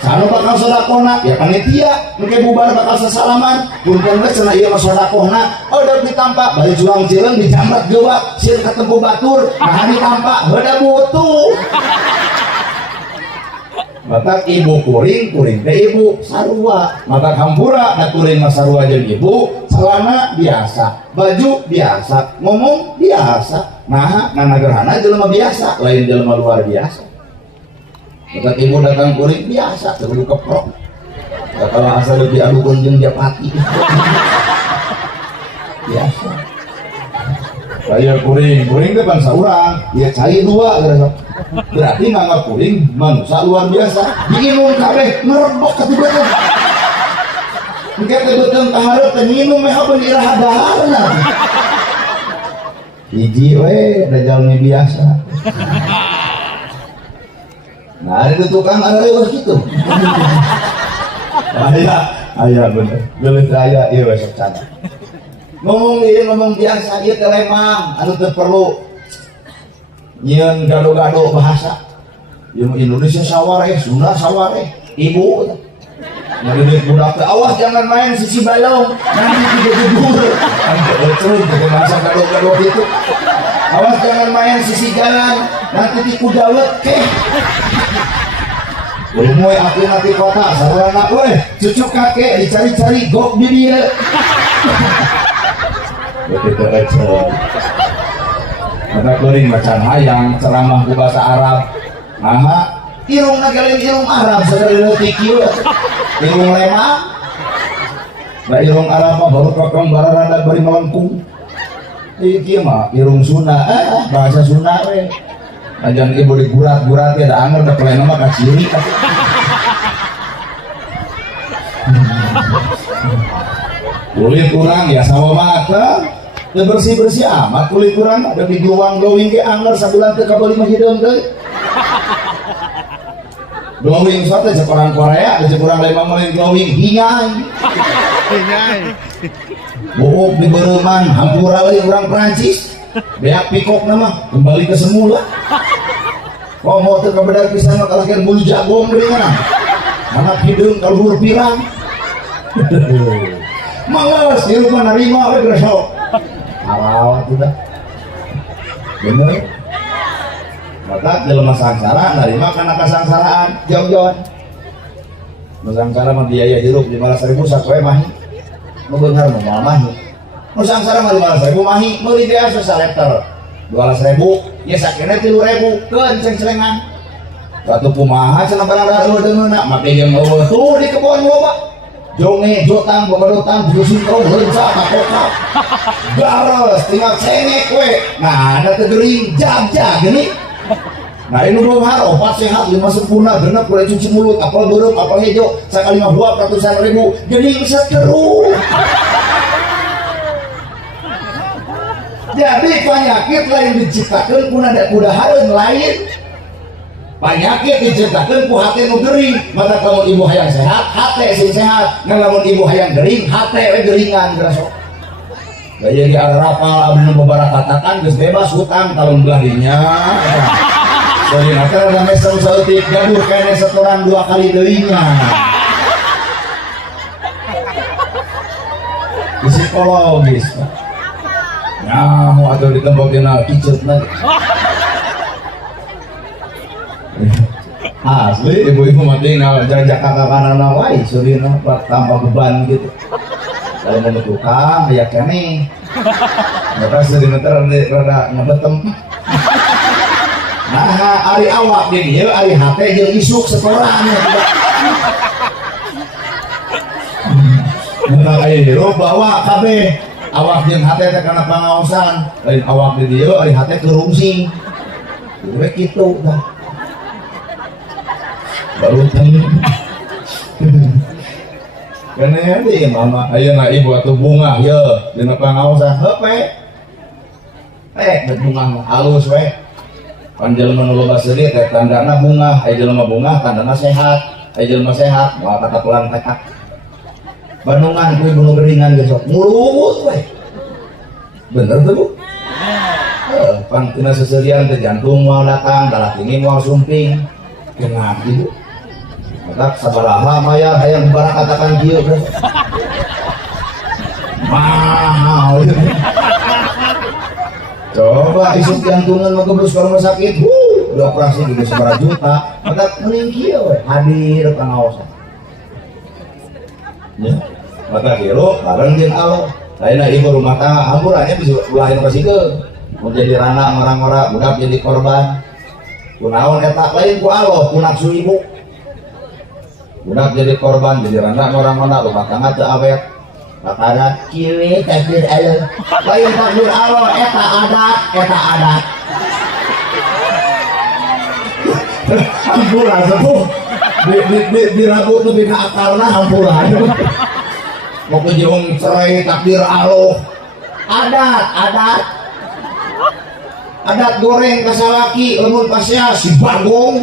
sanu bakal sedekahna ya panitia engke bubar bakal sasalaman punten geus cenah ieu mah sedekahna odeup ditampak bari juang cileung dijambak geua sieun katempo batur nah ditampak heuda butuh maka ibu kuring teh ibu sarua maka hampura da kuring mah sarua jeung ibu celana biasa baju biasa ngomong biasa nah gerhana jelema biasa lain jelema luar biasa maka ibu datang kuring biasa terlalu keprok kalau asal lebih adukan jeung japati biasa saya kuring teh bangsa urang ya cai dua berarti nganggap kuring manusia luar biasa diinum kabeh merebok katibeun engke teh beuteung ka hareup teh nginum meh apa iraha daharna hiji we da jalmi biasa nah itu tukang ada lewat gitu ayah bener geus aya ieu we sok canda ngomong biasa ieu teh lemang anu teu perlu nyieun gado-gado bahasa ieu Indonesia sawareh Sunda sawareh ibu ngeudeut budak teh awas jangan main sisi balong nanti digubur anu betul teh bahasa gado-gado gitu awas jangan main sisi jalan nanti di kudawet ke Umuy aki kota sarana weh cucu kakek dicari-cari gok di dia begitu aja ada kering macan hayang ceramah ke bahasa Arab aha irung nagalin irung Arab segala detik irung lemah nah irung Arab baru kokong bararanda bari melengkung iki mah irung Sunda bahasa Sunda we ajan ibu digurat-gurat ya ada anger da pelena mah kaciri kulit kurang ya sama mata ya bersih-bersih amat kulit kurang ada di glowing ke anger sabulan teh kabali mah hideung deui glowing sote orang Korea ada kurang 5 menit glowing hingai bohong di bereman hampura lagi orang Prancis beak pikok nama kembali ke semula kok mau tuh kebenar pisang kalahkan bulu jagung dari mana anak hidung kalau pirang malas di rumah narima oleh gresok awal tidak bener maka dalam sangsara narima karena kesangsaraan jauh-jauhan sangsara mah biaya hidup 15.000 sakoe mahi mau benar mau mahi sangsara mah 15.000 mahi beli dia sesaliter 12.000 ya sakitnya 3.000 kenceng-celengan satu kumaha cenah barang deungeuna make yang tuh di kebon loba jonge jotang beberotang jusin kau lenca kakokap garos tinggal cengek we nah ada tegering jag-jag gini nah ini belum har opat sehat 5 sempurna genep boleh cuci mulut apel beureum apel hejo sakali 5 buah ratusan ribu jadi bisa terus jadi penyakit lain diciptakan kuda hareun lain penyakit diciptakan ku hati nu gering mata kalau ibu hayang sehat hati sing sehat ngalamun ibu hayang gering hati we geringan graso gaya di arapal abdi nu babara katakan geus bebas hutang tahun beladinya jadi nanti ada mesem sautik gaduh kene setoran 2 kali deuingnya psikologis nyamu atau di tempat kena kicut nanti asli ibu-ibu mati nah Jakarta kanan nawai surina tanpa beban gitu kalau mau tukang ya kene maka sering rada ngebetem nah ari awak di dieu ari hate jeung isuk setoran nah aya hirup bawa kabeh awak jeung hate teh kana pangaosan lain awak di dieu ari hate kerungsing we kitu dah baru tanya kene di mama ayeuna ibu atuh bunga ye dina pangaosan heupe bunga halus we pan jelema nu loba seuri teh tandana bunga aya jelema bunga tandana sehat aya jelema sehat moal kata pulang tekak Bandungan kuwi bunuh beringan besok mulut we bener tuh bu pan tina seserian teh jantung moal datang darah tinggi moal sumping kenapa ibu maka sabaraha mayar hayang barang katakan kieu mahal coba isuk jantungan mah geblus ka rumah sakit udah operasi gede seberapa juta maka mending kieu we hadir pangaosan ya maka kieu bareng jeung Allah lainna ibu rumah tangga hampurannya bisa ulahin kasikeun mau jadi rana orang-orang budak jadi korban kunaon eta lain ku Allah ku nafsu ibu budak jadi korban jadi rana orang-orang rumah tangga teu awet makana kieu takdir Allah lain takdir Allah eta adat hampura sepuh di rambut lebih ke akarna hampura mau kejung cerai takdir Allah adat goreng kasalaki lemun pasnya si bagong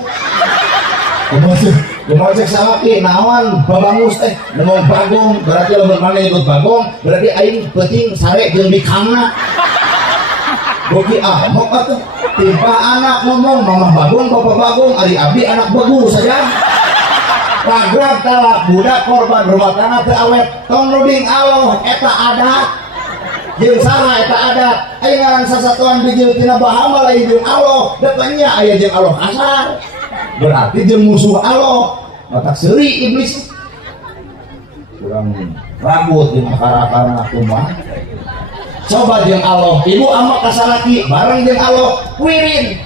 Kemocek salaki nawan babangus teh nemong bagong berarti lemun mana ikut bagong berarti aing penting sare jeung bikangna bogi amok atuh tiba anak ngomong mama bagong bapak bagong ari abdi anak bagus saja pagrab talak budak korban rumah tangga teu awet tong nuding Allah eta adat jeung sana eta adat aya ngaran sasatuan bijil tina bahama lain jeung Allah depannya aya jeung Allah kasar berarti jeung musuh Allah matak seuri iblis kurang rambut jeung akar-akarna kumaha coba jeung Allah ibu ama kasalaki bareng jeung Allah wirin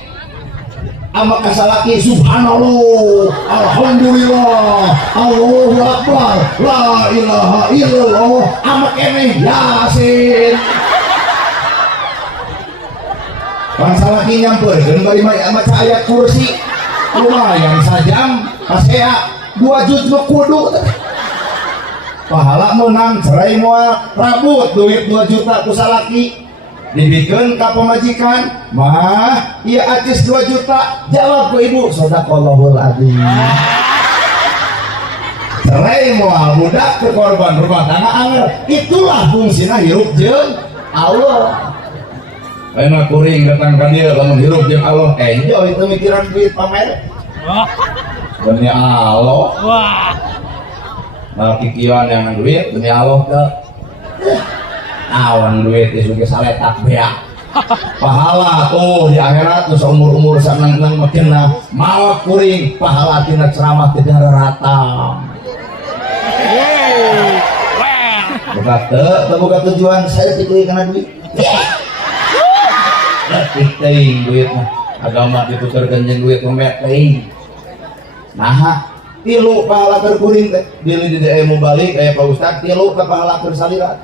ama kasalaki subhanallah alhamdulillah Allahu akbar la ilaha illallah ama keneh yasin kasalaki nyampeurkeun bari maca ayat kursi lumayan sajam kasea 2 juz mah kudu pahala menang cerai moal rambut duit 2 juta ku salaki dibikeun ka pemajikan mah ieu acis 2 juta jawab ku ibu sadaqallahul adzim cerai moal budak ke korban rumah tangga angel itulah fungsina hirup jeung Allah enak kuring datang ka dieu lamun hirup jeung Allah enjoy itu mikiran duit pamer demi Allah nah kikian yang duit demi Allah ke awan duit itu ke saletak beak pahala tuh di akhirat tuh seumur-umur senang-senang makin malah kuring pahala tina ceramah tidak rata buka tujuan saya tikui karena duit tikui duit agama ditukarkan jeung duit memeting nah tilu pahala terkuring bila di mau balik kayak Pak Ustad tilu ke pahala tersalirat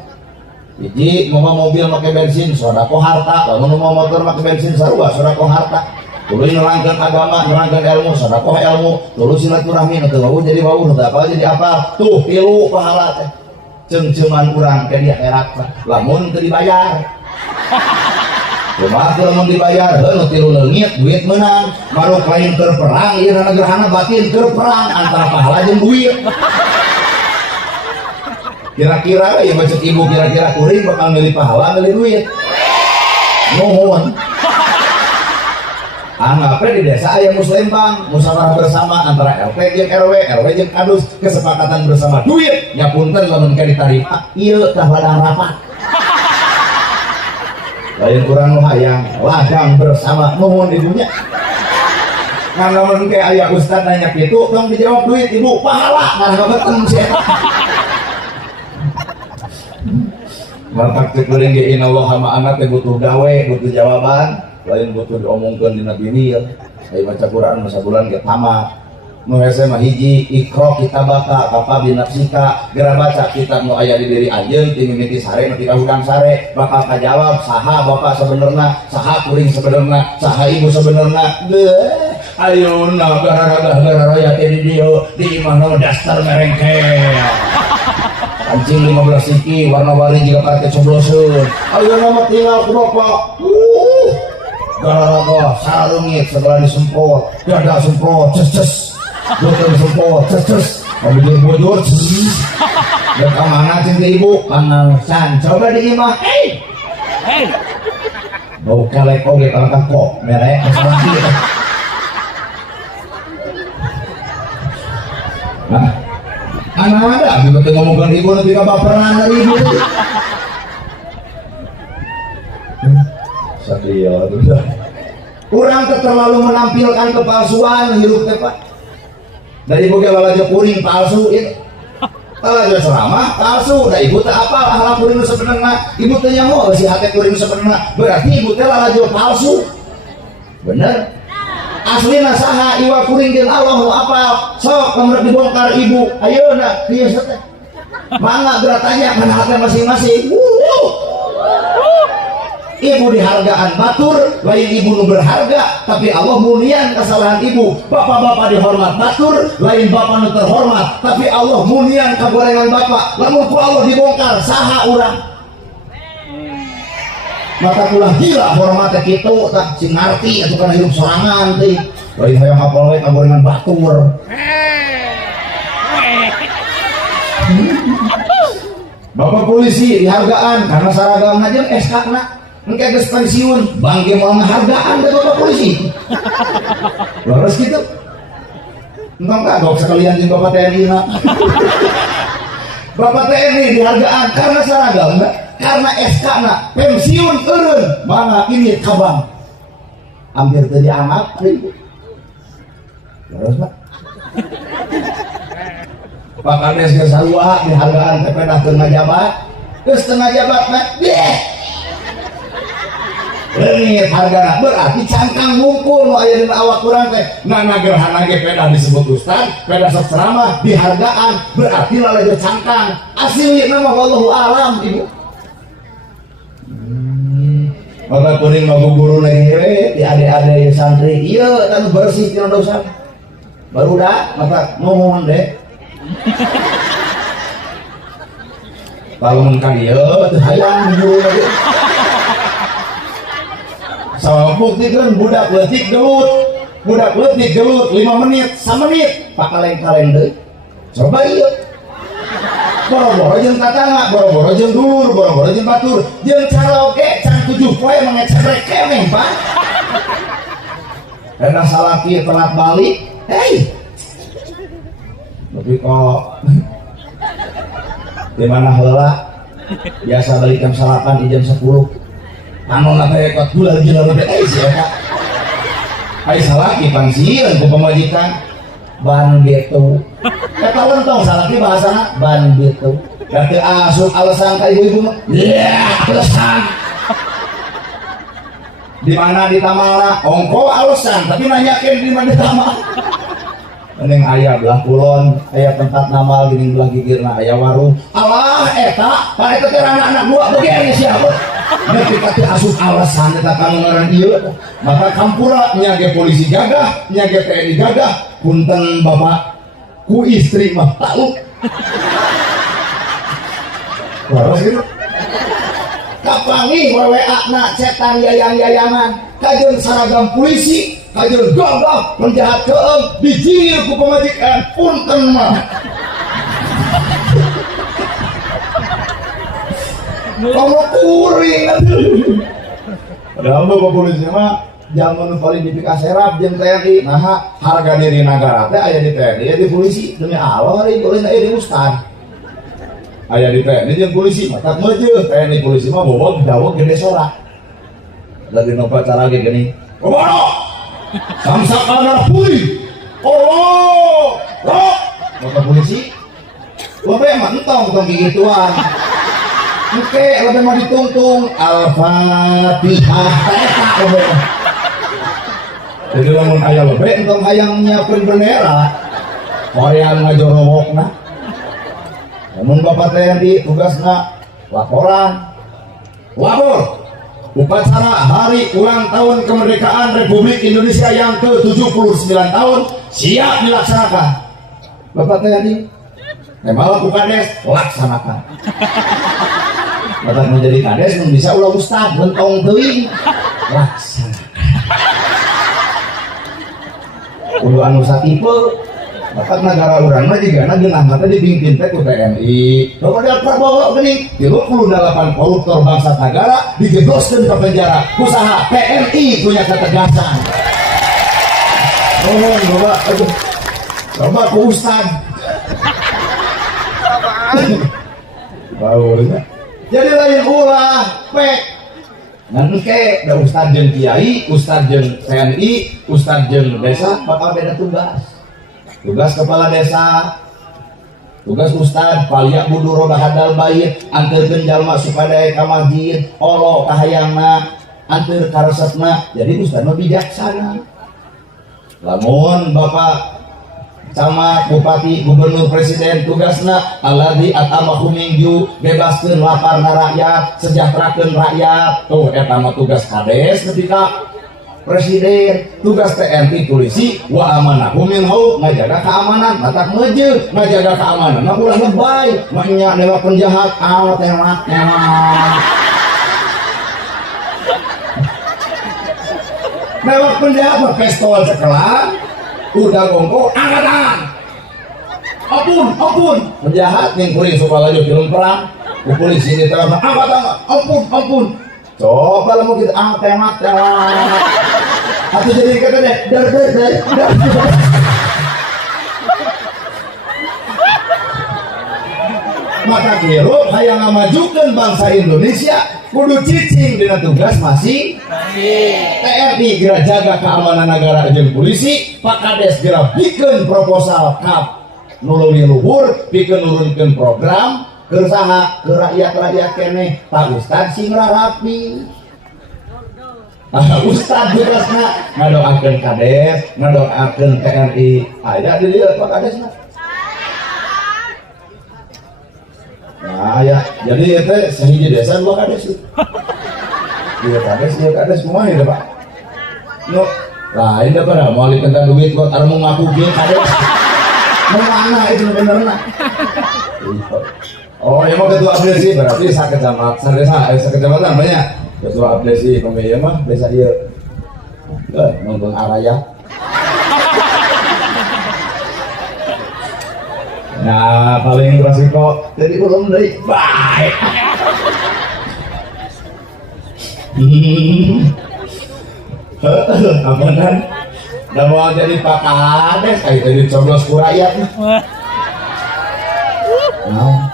jadi mau mobil pakai bensin sodako harta lalu mau motor pakai bensin sarua sodako harta dulu nerangkan agama nerangkan ilmu sodako ilmu dulu silaturahmi nanti wau jadi wau nanti apa jadi apa tuh tilu pahala teh ceng-cengan kurang ke dia erak lamun teu dibayar cuma lamun dibayar heuh tilu leungit duit menang maruk lain keur perang ieu gerhana batin keur perang antara pahala jeung duit kira-kira ya macet ibu kira-kira kuring bakal milih pahala milih duit nuhun anggapnya di desa aya muslimbang musyawarah bersama antara RT jeung RW RW jeung kadus kesepakatan bersama duit ya punten lamun ka ditarima ieu tah ladang rapat lain kurang nu hayang ladang bersama nuhun ibunya kan lamun kayak aya ustad nanya kitu tong dijawab duit ibu pahala nah beuteung sia Martak cekuring ge inallah hama anak teh butuh gawe, butuh jawaban, lain butuh diomongkeun dina bini. Aya maca Quran masa bulan ge tamat. Nu hese mah hiji ikra kitabaka kafa binafsika, geura baca kitab nu aya di diri anjeun ti mimiti sare nepi ka hudang sare, bakal kajawab saha bapak sebenarna, saha kuring sebenarna, saha ibu sebenarna. Ayeuna gara-gara ya teh di dieu di imahna dasar merengkel. Anjing 15 siki warna-warni juga pakai cobloseun ayo nama tinggal ku bapak gara-gara sarungit setelah disempot dada semprot ces lutut semprot ces bujur-bujur dan kemana cinta ibu pangasan coba di imah bau kelek oge kalau kok merek keselaki nah anak ada kita ngomongkan ibu nanti ke baperan dari ibu satria kurang terlalu menampilkan kepalsuan hidup tepat dari ibu kalau aja kuring palsu itu kalau aja ceramah palsu dari ibu tak apa hal kuring sebenarnya ibu tanya mau si hati kuring sebenarnya berarti ibu telah aja palsu bener asli nasaha iwa kuring jeung Allah nu apal sok kemudian dibongkar ibu ayeuna kieu teh mangga gerak tanya kana hati masing-masing ibu dihargaan batur lain ibu nu berharga tapi Allah mulian kesalahan ibu bapak-bapak dihormat batur lain bapak nu terhormat tapi Allah mulian kagorengan bapak lamun ku Allah dibongkar saha urang maka pulang gila hormatnya gitu tak si ngarti atau karena hidup sorangan teh lain hayang hafal we kagorengan batur bapak polisi dihargaan karena saragam aja SK na engke geus pensiun bangke mau ngahargaan teh bapak polisi laras gitu entong kagok sekalian jeung bapak TNI na bapak TNI dihargaan karena saragam karena SK na pensiun eureun mana ini kabang hampir teu dianggap terus Pak Kades geus sarua dihargaan teh pedah teu ngajabat geus teu ngajabat mah leungit hargana berarti cangkang ngumpul nu aya dina awak urang teh nana gerhana ge pedah disebut ustad pedah sok ceramah dihargaan berarti lalajo cangkang asilina mah wallahu alam ibu maka kuring mah guru lagi di adik-adik santri ieu tanu bersih tina dosa baru dah maka ngomong deh kalau mengkang ieu teu hayang guru lagi sama buktikan budak letik gelut 5 menit 1 menit pak kaleng-kaleng deh coba iya boro-boro jeung tatangga boro-boro jeung dulur boro-boro jeung batur jeung karaoke can 7 poe mangecebrek kemeng pak karena salaki telat balik tapi kok di mana heula biasa balik jam 8 di jam 10 anu na teh ekot gula gila lebih sih ya ai salaki pansieun ku pamajikan ban gitu eta lentong salaki bahasana ban gitu da teu asup alasan ka ibu-ibu mah alasan di mana di tamalna ongko alasan tapi nanyakeun di mana di tamal Neng aya belah kulon, aya tempat namal geuning belah gigirna aya warung. Allah eta, pa eta teh anak-anak gua begini siapa? Nepi ka teu asup alasan eta kanu ngaran ieu. Maka kampura nya ge polisi gagah, nya ge TNI gagah, punten Bapak ku istri mah tahu. Waras gitu. Kapangi WA na cetan yayang-yayangan, kajeun saragam polisi. Kajeun gagah penjahat keeng dijir ku pamajikan punten mah kamu kuring padahal bapak polisi mah zaman validifikasi serap jeung TNI nah harga diri negara teh aya di TNI aya di polisi demi Allah hari polisi aya di ustad aya di TNI jeung polisi mah tak meujeun TNI polisi mah bobog daweg gede sorak lagi upacara ge geuning komodo samsak anak puri oh maka polisi lebih mantong tong gigituan oke lebih mau ditungtung al-fatihah jadi lamun aya lebih entong hayang nyiapkeun bendera horeang ngajorowokna namun bapak TNI tugasna laporan lapor upacara hari ulang tahun kemerdekaan Republik Indonesia yang ke-79 tahun siap dilaksanakan. Bapak TNI, malah ku kades laksanakan. Bapak menjadi kades bisa ulah ustad mentong teuing laksanakan. Kudu anu satipe bapak negara urang mah jigana geunah mata dipimpin teh ku TNI. Kemudian Prabowo geuning 38 koruptor bangsa negara dijebloskeun ka penjara. Usaha TNI punya ketegasan. Bapak aduh. Coba ku ustad. Baunya. Jadi lain ulah pek. Nanti da ustad jeung kiai, ustad jeung TNI, ustad jeung desa bakal beda tugas. Tugas kepala desa, tugas ustad, paliak budu roda hadal bait, anteurkeun jalma supaya ka masjid, olo kahayangna, anteur ka resepna. Jadi ustad mah bijaksana. Lamun Bapak camat, bupati, gubernur, presiden tugasna alladzi atamahu minggu bebaskeun laparna rakyat, sejahterakeun rakyat. Tuh eta mah tugas kades ketika presiden. Tugas TNI polisi wa amanahum minhu ngajaga keamanan matak meujeun ngajaga keamanan mah ulah lebay mah nya newak penjahat tewak newak penjahat mah pistol cekelan udah gongko angkatan ampun penjahat yang kuring suka laju film perang polisi ini terang angkatan ampun coba lah mau kita tewak atau jadi katanya dar maka hirup hayang ngamajukeun bangsa Indonesia kudu cicing dengan tugas masing TNI geura jaga keamanan negara jeung polisi, Pak Kades geura bikin proposal kap nulungi luhur, bikin nurunkeun program keur saha ke rakyat keneh. Pak Ustad sing rapi. Ustad tugasna ngadoakeun Kades, ngadoakeun TNI. Aya di dieu Pak Kadesna. Nah ya, jadi itu sehingga desa dua Kades. Dia Kades kumaha ya Pak? No, lain dah pada mau tentang duit kok arep ngaku ge Kades. Mau mana itu benerna? Oh, ya mau ketua abdesi berarti sakecamatan banyak. Ketua abdesi pemilih mah desa ieu. Nonton araya. Nah, paling resiko jadi belum dari baik. Apa kan? Udah mau jadi Pak Kades, kayak jadi coblos ku rakyat. Nah.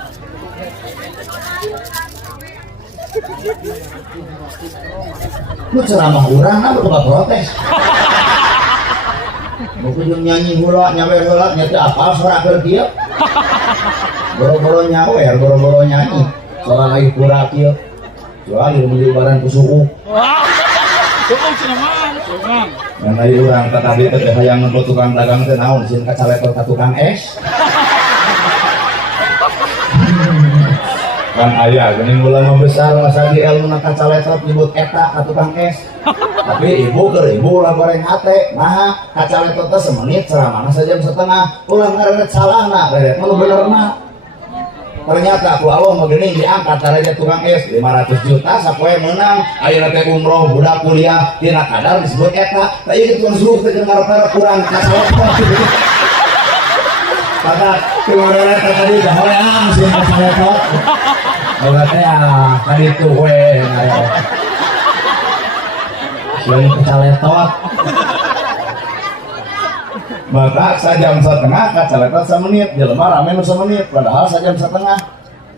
Lu ceramah urang, apa tuh protes? Mungkin nyanyi hula, nyawer hula, nyata apa suara kerja? Boro-boro nyawer, boro-boro nyanyi. Soalnya lagi pura kia. Soalnya beli barang ke suku. Suku ceramah, suku. Yang lagi orang tetapi ketika yang ngebut tukang dagang itu naon, sin kacaletot ke tukang es. Kan ayah, gini ulama besar masa di ilmu nak kacaletot nyebut eta ke tukang es. Tapi ibu lah goreng hate, nah kacaletot teh semenit ceramah sejam setengah, ulah ngaret salah nak, mau bener nak. Ternyata aku awal mau gini diangkat darajat tukang es 500 juta, sapoe menang, ayeuna teh umroh budak kuliah, tina kadar disebut eta, tapi itu suruh teh ngarep-ngarep kurang kacaletot. Kata keluarga tadi dah hoyang sih kacaletot. Berarti tadi tuh we ngaret. Selain kacaletot, maka sajam setengah kacaletot semenit, jelema rame nu semenit, padahal sajam setengah.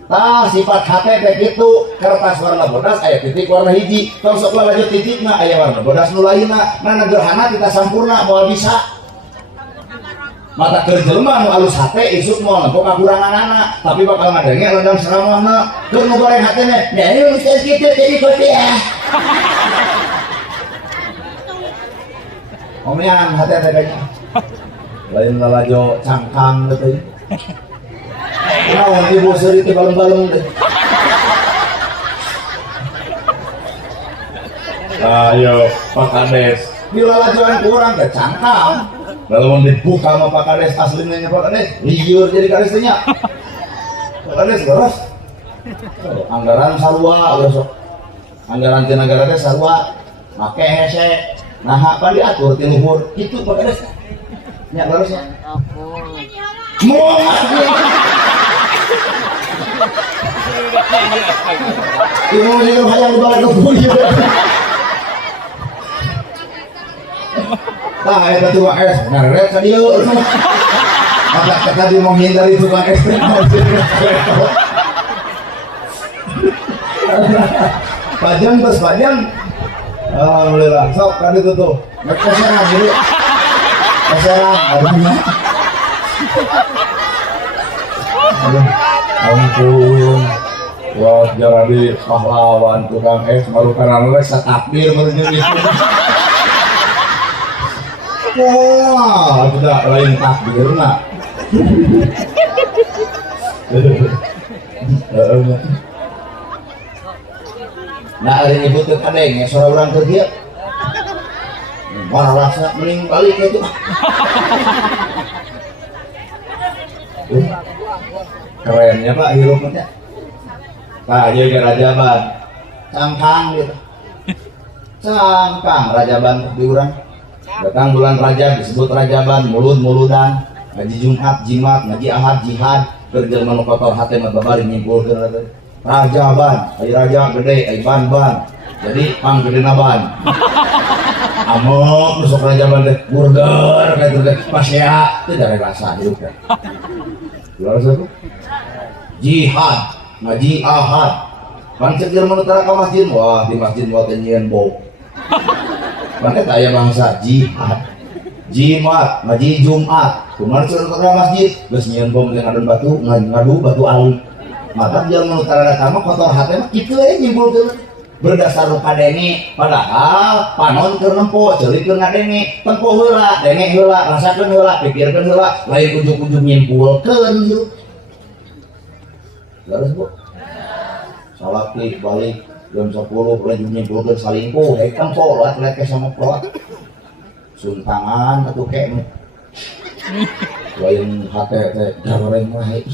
Tah sifat hate teh kitu, kertas warna bodas aya titik warna hiji, tong sok lanjut titikna aya warna bodas nu lainna, na gerhana kita sampurna moal bisa. Mata keur jelema nu alus hate isuk moal nempo kakuranganana, tapi bakal ngadenge rendang seramahna, keur nu goreng hatena, nya ieu geus kitu jadi kopiah. Omean hati kayaknya lain lalajo cangkang gitu. Naon ibu seri ti balung-balung deh. Ayo Pak Kades, di lalajoan kurang ke cangkang. Lalu dibuka sama Pak Kades aslinya Pak Kades, liur jadi Kades nya. Pak Kades terus anggaran sarua besok. Anggaran tina negara teh sarua make hese. Nah, apa diatur di luhur itu Pak Kades? Ya harusnya. Muat. Ini mau hayang dibalik ke bumi. Tah eta tukang es, ngaret ka dieu. Maka tadi menghindari tukang es. Pajang terus pajang. Alhamdulillah, sok kan itu tuh. Keserang dulu. Keserang, adanya. Ampun. Wah, jadi pahlawan tukang es baru karena lek satakbir baru jadi. Wah, tidak lain takbirna. Nah, hari ibu tuh kadang ya suara orang kerja, marah rasa mending balik itu. Kerennya Pak hirupnya. Pak jadi rajaban, cangkang gitu. Cangkang rajaban di urang. Datang bulan Rajab disebut rajaban, mulut-muludan, ngaji Jumat, jimat, ngaji Ahad, jihad, kerja manu kotor hati mah babari nyimpulkeun teh. Rajaban, ai raja gede, ai ban-ban. Jadi pang gede naban. Amok nusuk rajaban teh burger kayak teh pasea teh dari rasa hidup teh. Luar satu. jihad ngaji ahad pancet Jerman utara ke masjid wah di masjid buat nyian bau pakai taya bangsa jihad jimat ngaji jumat kumaha suruh ke masjid geus nyian bom dengan adon batu ngadu batu alim maka Jerman utara datang kotor hati mah kitu we nyimpulkeun berdasar luka denge padahal panon keur nempo ceurik keur ngadenge tempo heula denge heula rasakeun heula pikirkeun heula lain ujug-ujug nyimpulkeun yeuh terus Bu salaki balik jam 10 lanjut nyimpulkeun salingkuh tempo lihat ke sama plot suntangan atuh ke lain hate teh gareng wae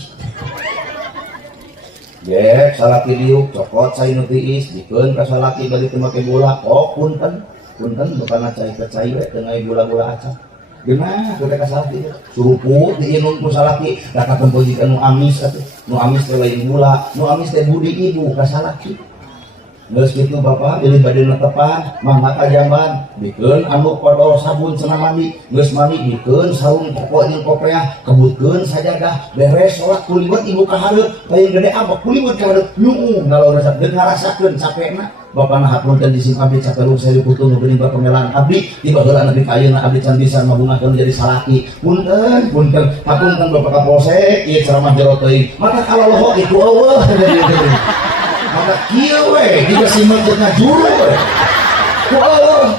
ya, salaki diuk, cokot cai nu tiis, dikeun ka salaki balik teu make gula. Oh, punten bukan cai ke cai we teu ngai gula-gula acak. Gimana kudu ka salaki? Suruput diinum ku salaki, da katempo jika nu amis atuh. Nu amis teh lain gula, nu amis teh budi ibu ka salaki. Geus kitu Bapak pilih bade netepan, mangga jamban, dikeun anu kodol sabun cenah mandi, geus mandi dikeun sarung pokok jeung kopeah, kebutkeun sajadah, beres salat kuliwat ibu ka hareup, lain gede abak kuliwat ka hareup, nyuung kalau rasa deuk ngarasakeun capekna. Bapana hapunten disim abdi cakeluk saya putung nu geuning pamelaan abdi tiba heula nepi ka ayeuna abdi can bisa mabungakeun jadi salaki. Punten hapunten Bapak Kapolsek ieu ceramah jero teuing. Mata kaloloho itu eueuh maka kieu we juga si mentutna juru we ku Allah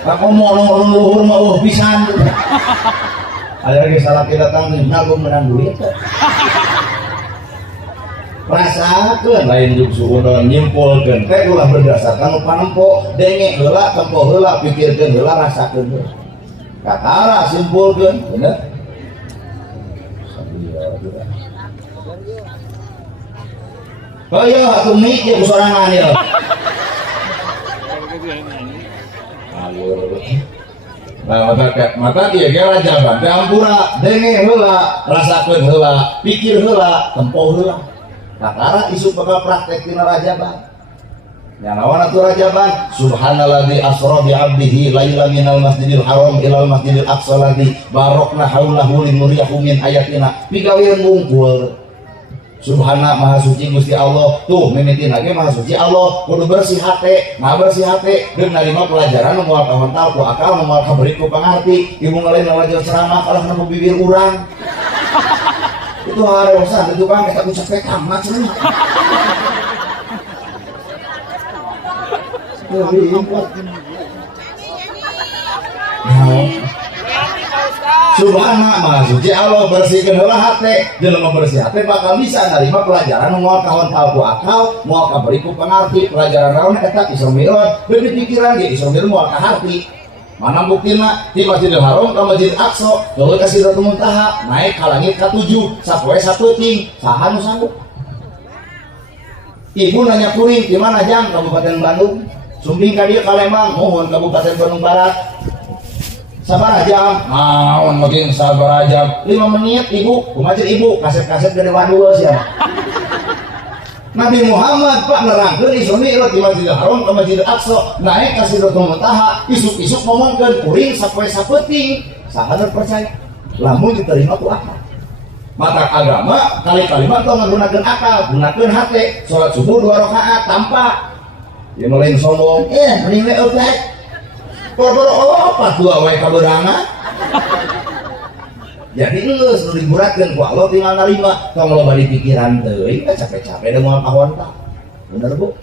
aku mau luhur mah pisan aya ge salaki datang di nanggung menang duit rasakeun lain juk suudon nyimpulkeun teh ulah berdasarkan panempo denge heula tempo heula pikirkeun heula rasakeun heula kakara simpulkeun bener oh iya, atuh mik ya kusorangan ya. Nah, mata dia ge rajaban, teh ampura, denge heula, rasakeun heula, pikir heula, tempo heula. Kakara isu bakal praktek dina rajaban. Yang lawan atuh rajaban, subhanalladzi asra bi 'abdihi lailan minal masjidil haram ilal masjidil aqsa ladzi barokna haulahu linuriyahu min ayatina. Pigawean bungkul. Subhana maha suci Gusti Allah tuh mimitin lagi maha suci Allah kudu bersih hati nah bersih hati dan narima pelajaran moal kahontal ku akal moal kaberi ku pangarti ibu ngalain ngalajar ceramah kalah nemu bibir urang itu hareosan itu kan kita ucap kayak amat cenah Subhana maha suci Allah bersihkeun heula hate jelema bersih hate bakal bisa narima pelajaran moal kahontal ku akal moal kaberi ku pangarti pelajaran naon eta isromiron deui pikiran ge isromiron moal ka harti mana buktina di Masjidil Haram ka Masjidil Aqsa tuluy ka Sidratul Muntaha naik ka langit ka-7 sapoe sapeuting saha nu sanggup ibu nanya kuring di mana Jang Kabupaten Bandung sumbing ka dieu ka Lembang mohon Kabupaten Bandung Barat sabar aja, maun makin sabar aja 5 menit ibu, kumacir ibu, kaset-kaset gede waduh siapa Nabi Muhammad Pak nerangkeun Isra Mi'raj di Masjidil Haram ke Masjidil Aqsa naik ka Sidratul Muntaha isuk-isuk ngomongkeun kuring sapoe sapeuting saha percaya lamun diterima ku akal mata agama kali-kali mah tong nggunakeun akal gunakeun hate salat subuh 2 rakaat tanpa ieu mah lain sombong mending we obat boro-boro apa dua wae kaberangan jadi geus nu diburatkeun ku Allah tinggal narima tong loba di pikiran teuing capek-capek da moal kahonta bener Bu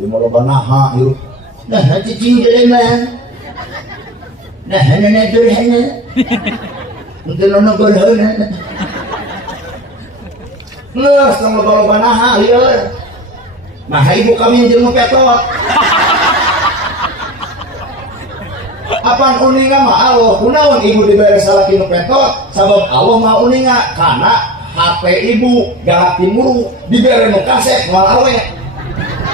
ieu mah loba naha hirup nah cicing jelema nah hana durhana mungkin ono golhona geus tong loba naha lieur nah ibu kami jeung petot apaan uninga mah Allah kunaon ibu dibere salaki nu petot sabab Allah mah uninga karena HP ibu galak timuru dibere nu kaset moal awet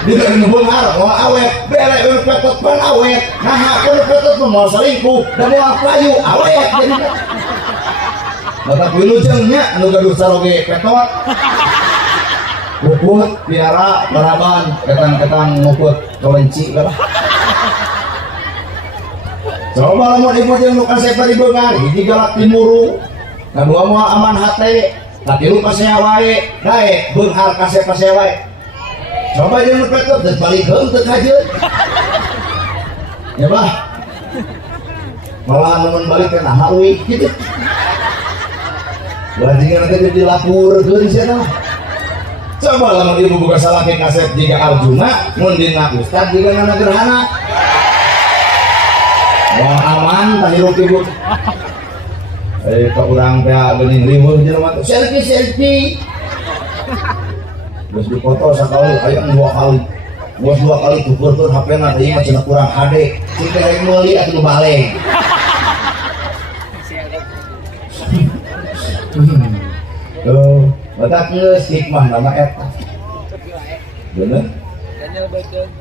dibere nu beungar moal awet bere nu petot pan awet nah nu petot moal selingkuh da moal payu awet jadi mata wilujengnya anu gaduh saroge petot puput piara baraban ketang-ketang nguput kelenci lah coba lamun ibu jeung nu kasep di beungar hiji galak timuru Kedua mau aman hati, tapi lu pasnya wae, dae beunghar kasih pasnya wae. Coba jeung petot teu balik heung teu kajeun. Ya bah. Malah nemen balik ke naha euy kitu. Bajingan teh dilapurkeun sia tah. Coba lamun ibu buka salaki kaset jika Arjuna, mun dina Ustad jika nana gerhana. Mau aman tah hirup ibu. Ka urang teh geuning riweuh jelema teh selfie. Geus dipoto sakali aya 2 kali. Geus 2 kali tukeurkeun HP-na teh mah cenah kurang HD. Sing teh rek meuli atuh balik. Batak geus hikmah nama eta. Bener?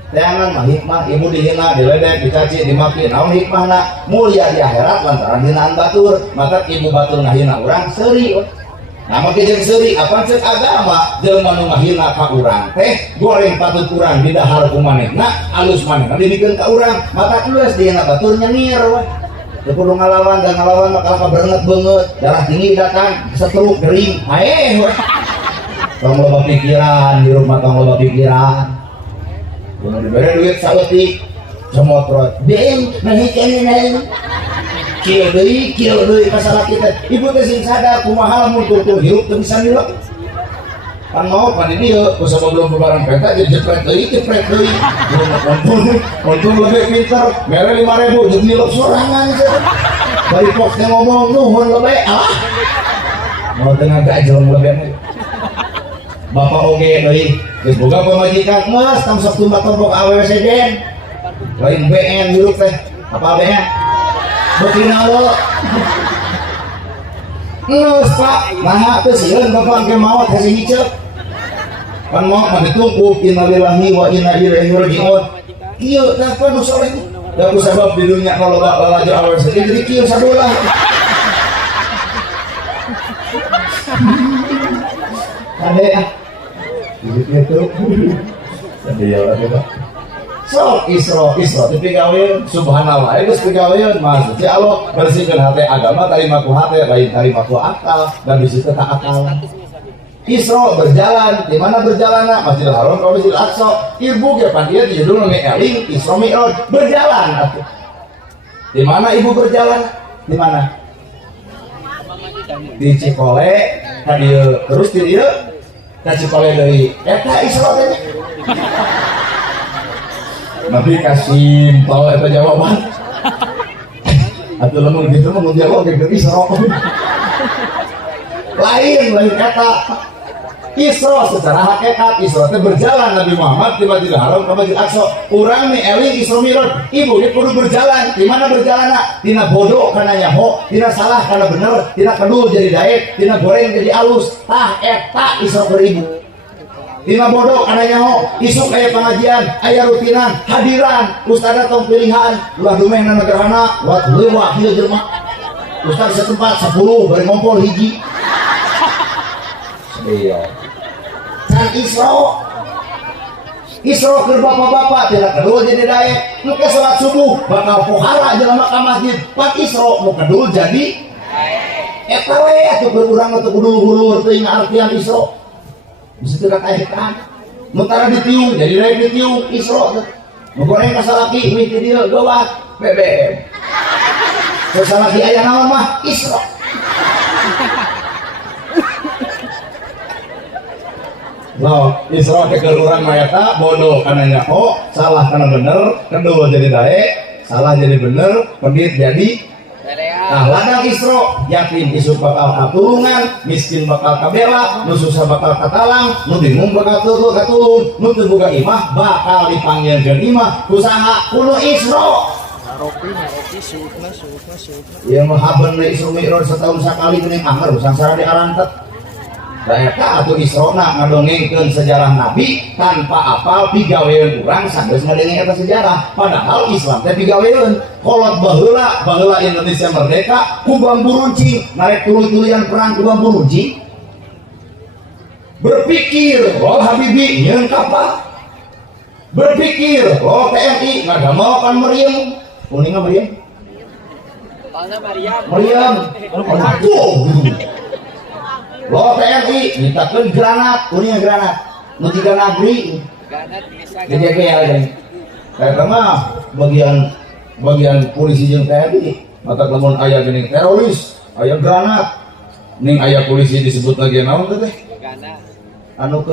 Jangan mah hikmah ibu dihina, diledek, dicaci, dimaki. Naon hikmahna? Mulia di akhirat lantaran hinaan batur. Maka ibu batur ngahina urang seuri. Nah maka jeung seuri apa ceuk agama jelema nu ngahina ka urang teh goreng patut urang di dahar ku manehna alus manehna dibikeun ka urang. Maka geus dihina batur nyengir we. Teu kudu ngalawan dan ngalawan maka ka berenget beungeut, darah tinggi datang, setruk gering. Hae we. Tong loba pikiran, di rumah tong loba pikiran. Kudu dibere duit saeutik, semotrot. Beeng, nahi keneh nahi. Kieu deui masalah kita. Ibu teh sing sadar kumaha lamun tutur hirup teu bisa nilek. Kan mau pan dieu ku sabelum bubaran penta jadi jepret deui. Untung lebih pinter, mere 5.000 jeung nilek sorangan teh. Bari pos teh ngomong nuhun lebe. Ah. Mau tengah gajong lebe. Bapak oge deui, geus boga pamajikan geus tang sok tumba tombok awewe sejen. Lain BN hirup teh. Apa BN? Betina lo. Ngeus Pak, nah teu sieun bapak ke maot hese ngicep. Kan maot mah ditunggu innalillahi wa inna ilaihi raji'un. Ieu teh apa nu soleh? Da ku sabab di dunya kaloba lalajo awewe sejen jadi kieu sadulah. Ade ah. Gitu dia lagi Pak. So Isra tapi gaweun subhanallah geus pigaweun maksud si Allah bersihkeun hate agama tarima ku hate lain tarima ku akal dan di situ tak akal. Isra berjalan di mana berjalanna Masjidil Haram ka Masjidil Aqsa. Ibu ge pan ieu judulna eling Isra Mi'raj berjalan atuh. Di mana ibu berjalan? Di mana? Di Cikole ka dieu terus di dieu ka Cikole deui eta Isra teh. Nabi kasih tahu eta jawaban. Atuh lamun kitu mah jawab ke Isra. Lain eta. Isra secara hakikat Isra teh berjalan Nabi Muhammad di Masjidil Haram ka Masjidil Aqsa. Urang nih eling Isra Mi'raj. Ibu dia kudu berjalan. Di mana berjalanna? Tina bodoh kana nyaho, tina salah kana bener, tina kedul jadi daek, tina goreng jadi alus. Tah eta Isra keur ibu. Tina bodoh kana nyaho, isuk aya pengajian, aya rutinan, hadiran, ustad tong pilihan, ulah dumeh na negarana, wat leuwah ieu jelema. Ustad setempat 10 bari ngompol hiji. Iya. Can Isra keur bapak-bapak tina kedul jadi daek, nu ke salat subuh bakal pohara jelema ka masjid, pan Isra nu kedul jadi eta we atuh keur urang atuh kudu luhur teuing artian Isra. Bisa tidak kaitkan, mentara ditiung jadi naik ditiung Isra. Menggoreng kasalaki ini dia gawat BBM. Kasalaki ayah naon mah Isra. Loh, Isra ke urang mayata bodoh karena nyaho, salah karena bener, kedua jadi daek, salah jadi bener, pendit jadi. Nah, ladang Isra yakin isuk bakal katulungan, miskin bakal kabela, nu susah bakal katalang, nu bingung bakal katulung, nu teu boga imah bakal dipanggilkeun imah kusaha kudu Isra. Ropi suukna. Ieu mah haben we Isra Mi'raj setahun sakali geuning anger sangsara diarantet. Da eta atuh Isrona ngadongengkeun sejarah Nabi tanpa apal pigaweun urang sageus ngadengeng eta sejarah. Padahal Islam teh pigaweun. Kolot baheula Indonesia merdeka ku bambu runcing, narek tuluy-tuluyan perang ku bambu runcing. Berpikir, oh Habibi nyeun kapal. Berpikir, oh TNI ngadamel kan meriam. Kuningan meriam. Meriam, aduh, lo TNI mintakan granat, punya granat, tiga nagri, gede-gede, kayak mah bagian polisi jeung TNI, mata lamun aya geuning teroris, aya granat, ning aya polisi disebut lagi naon teh? Anu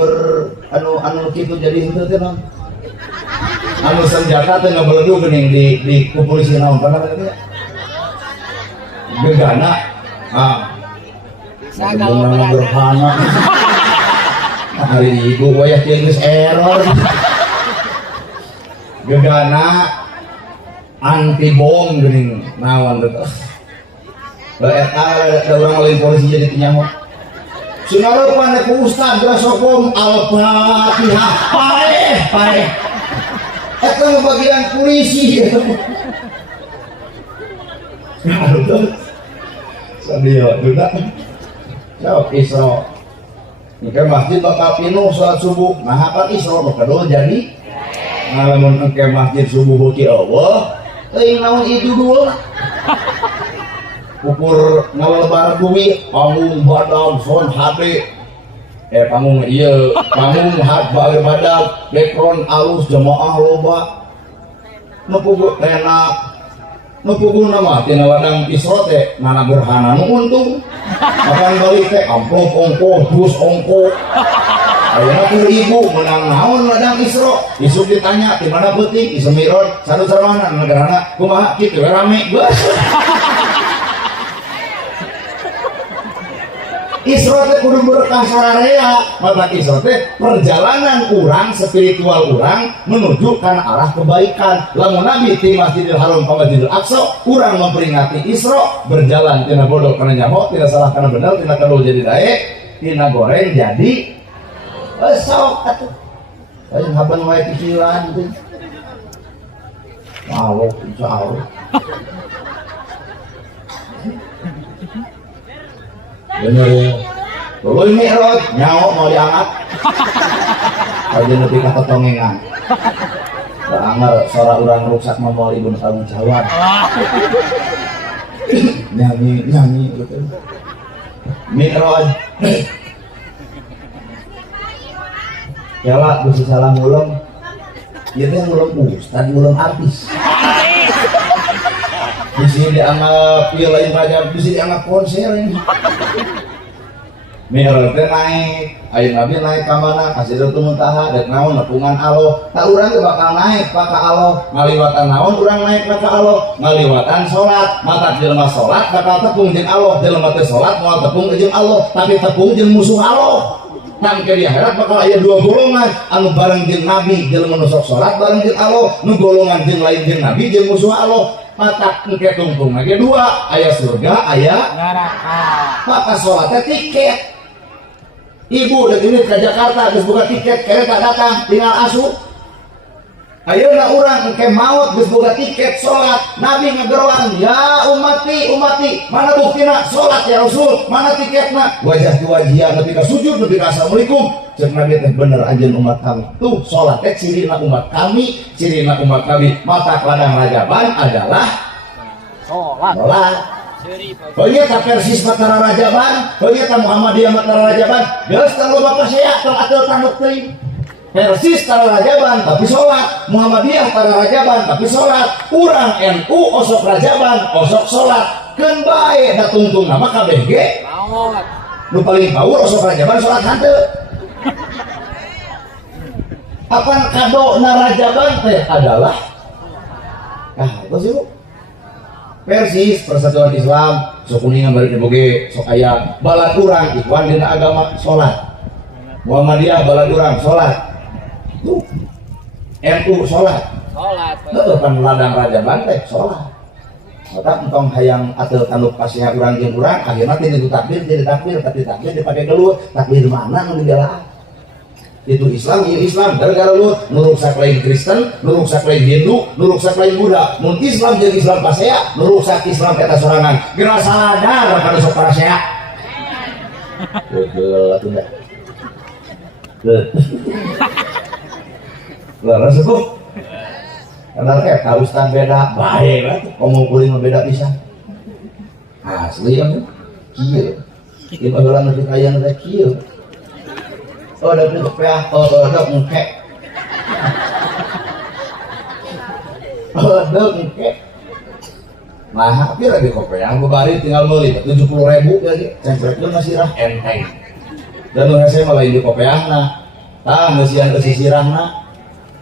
kitu jadi henteu teh naon? Anu senjata teh ngabeledu geuning di kepolisian naon pernah teh? Gegana, benar gerhana. Hari ibu wayah geus error. Gegana anti bom geuning naon teh. Eta da urang lain polisi jadi tinyaho. Sinarepan ku ustad grasokom al-fatihah. Pae. Eta bagian polisi. Sadio juga jawab Isra ini masjid bakal penuh sholat subuh nah apa Isra bakal jadi ngalamun ke masjid subuh bukti Allah ting naon itu dulu ukur ngalebar bumi panggung badan son HP panggung hat badan background alus jemaah loba nepugu enak nupugun nama tina wadang Isra teh nana gerhana nu untung makan balik teh amplop ongko dus ongko ayeuna 1000 menang naon wadang Isra isuk ditanya di mana peuting di Semirod sanu sarwana nu gerhana kumaha kitu rame geus Isra teh kudu berkah sararea maka Isra teh perjalanan urang spiritual urang menuju kana arah kebaikan lamun nabi ti Masjidil Haram ka Masjidil Aqsa urang memperingati Isra berjalan tina bodoh kana nyaho tina salah kana bener tina kalau jadi daek tina goreng jadi sok atuh aya haban wae cicilan teh Allah insyaallah bener ya tuluy mi'raj nyawa mau diangkat aja nepi ka totongengan anger suara urang rusak mah moal ibu tanggung jawab nyanyi gitu mi'raj kela bisa salah ngulung ieu teh ngulung ustad ngulung artis bisa dianggap ya lain raja bisa dianggap konser ini Mi'raj teh naik ayeuna nabi naik ka mana ka Sidratul Muntaha dek naon nepungan Allah tak urang teh bakal naik ka Allah ngaliwatan naon urang naik ka Allah ngaliwatan salat mata jelema salat bakal tepung jeung Allah jelema teh salat moal tepung jeung Allah tapi tepung jeung musuh Allah nang ke di akhirat bakal aya dua golongan anu bareng jeung nabi jelema nu sok salat bareng jeung Allah nu golongan jeung lain jeung nabi jeung musuh Allah mata engke tungtung lagi dua aya surga aya neraka maka salatnya tiket ibu udah gini ke Jakarta geus boga tiket kereta datang tinggal asup ayeuna urang engke maot geus boga tiket salat nabi ngageroan ya umati mana buktina salat ya Rasul mana tiketna wajah tu wajian nepi ka sujud nepi ka assalamualaikum cek nabi teh bener anjeun umat kami tuh salat teh cirina umat kami cirina umat nabi mata ladang rajaban adalah salat Hanya ka Persis Matara Rajaban, hanya ka Muhammadiyah Matara Rajaban, geus tang loba pasea tong atul tanduk teuing. Persis Tara Rajaban tapi sholat, Muhammadiyah Tara Rajaban tapi sholat, urang NU osok Rajaban, osok sholat, keun bae da tungtung nama KBG. Nu paling power osok Rajaban sholat hanteu. Apan kado na Rajaban teh adalah terus Persis Persatuan Islam sok kuningan balik boge sok aya balad urang ikhwan dina agama sholat, Muhammadiyah balad urang sholat, tuh NU sholat itu kan ladang Rajaban teh sholat maka entong hayang atel tanduk pasihak urang jeung urang akhirna teh itu takbir jadi takbir tapi takbir dipake gelut takbir mana nu dibelaan itu Islam, ini Islam, gara-gara lu nuruksak lain Kristen, nuruksak lain Hindu, nuruksak lain Buddha. Mun Islam jadi Islam pasea, nuruksak Islam kata sorangan. Geura sadar pada sok pasea. Betul atuh dah. Lah sepuh. Karena kayak ustaz beda, bae lah. Ngomong kuring beda pisan. asli kan kieu di bagelan nepi aya nu kieu ada di kopiah ada engke ada engke nah pira di kopiah bari tinggal meuli 70.000 jadi cengkretkeun masih rah enteng dan nu hese mah lain di kopiahna tah geus sian ke sisirahna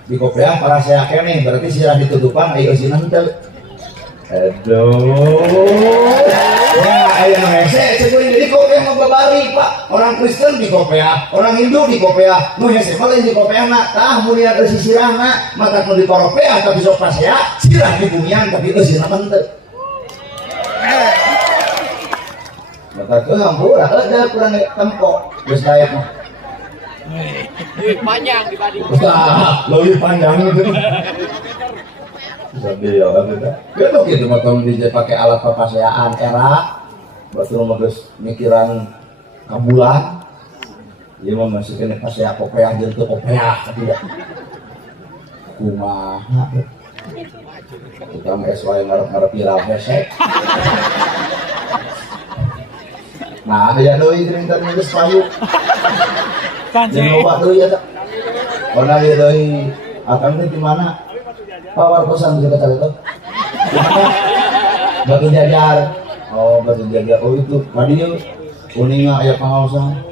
di kopiah para saya kene berarti sirah ditutupan aya eusina henteu aduh ya aya nu hese ceuk di kopiah mah babari Pak orang Kristen di kopiah orang Hindu di kopiah nu hese mah lain di kopiahna tah mulia ke sisirahna maka nu di kopiah tapi sok pasea sirah di bumian tapi eusina henteu maka ke hampura ada kurang tempo geus daek mah Lebih panjang dibanding lebih panjang itu jadi ya gitu gitu mah tong DJ pakai alat papaseaan era betul mah geus mikiran kabulan ieu mah masih kena pasea kopiah jeung teu kopiah tidak kumaha kita mah SY ngarep-ngarep viral hese nah aya deui cerita geus payu Kanjeng. yang loba deui eta ona ieu deui akang teh di mana Pak kosan di kota itu Batu Jajar oh Batu Jajar oh itu madinya kuninga aya pangaosan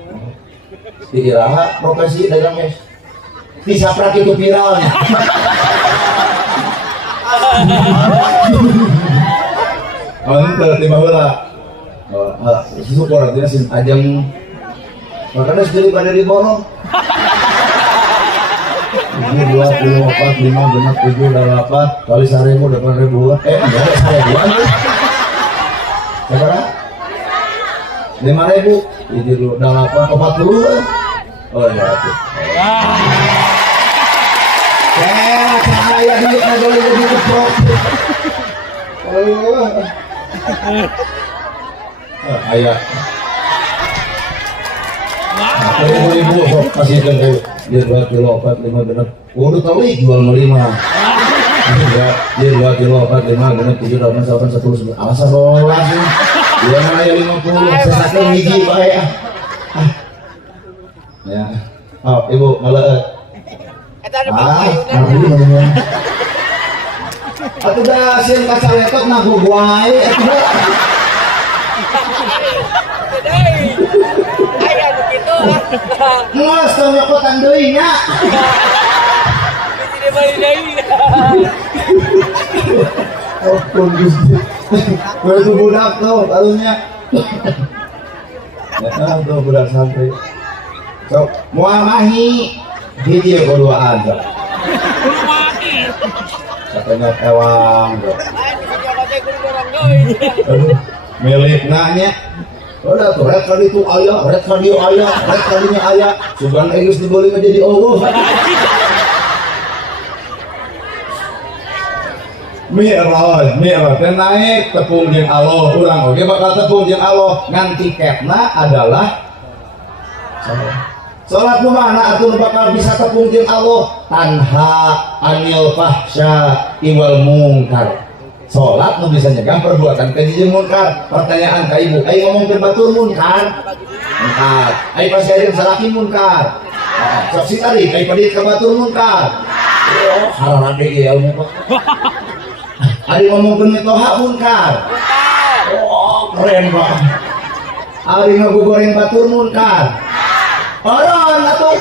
di iraha profesi dagang es disaprak itu viralnya oh ente tiba heula syukur artinya sin ajeng makanya sedih pada di borong ini 24, 5, benar 7, 8 kali 1.000, 8.000 enggak ada 1.000-an sekarang 5.000 ini dulu 8, 40 oh ya tuh cahaya duit aja lagi gitu profit ayah 1.000 kok kasihkan ke dia 2 kilo 4 5 benar udah tahu jual 5 ya dia 2 kilo 4 5 benar 7 8 9 10 11 asal rolas dia mana ya 50 sesaknya hiji bae ya oh ibu malah aku dah siang kaca laptop nagu guai Aya begitu. Ngeus tong nyokotan deui nya. Tidak balik deui. Oh, Gusti. Baru budak tuh kalunya. Ya, tuh budak sampai. Sok, moal mahi hiji kuduaan sok. Katanya ewang sok. Milik nanya. Udah tuh, red kali itu ayah, red kali ayah, red kalinya ayah. Sugan Inggris dibeli menjadi Allah. Mi'raj, dan naik tepung jeung Allah, urang oge bakal tepung jeung Allah. Ngan tiketna adalah salat nu mana atuh bakal bisa tepung jeung Allah tanha anil fahsya iwal munkar. Salat nu bisa nyegah perbuatan keji jeung munkar. Pertanyaan ka ibu, ai ngomongkeun batur munkar? Munkar. Ai pasieun salaki munkar. Sok sitari ai padit ka batur munkar. Oh, hararade ge ilmu kok. Ari ngomongkeun mitoha munkar. Oh, keren banget. Ari ngagogoreng batur munkar. Orang atuh.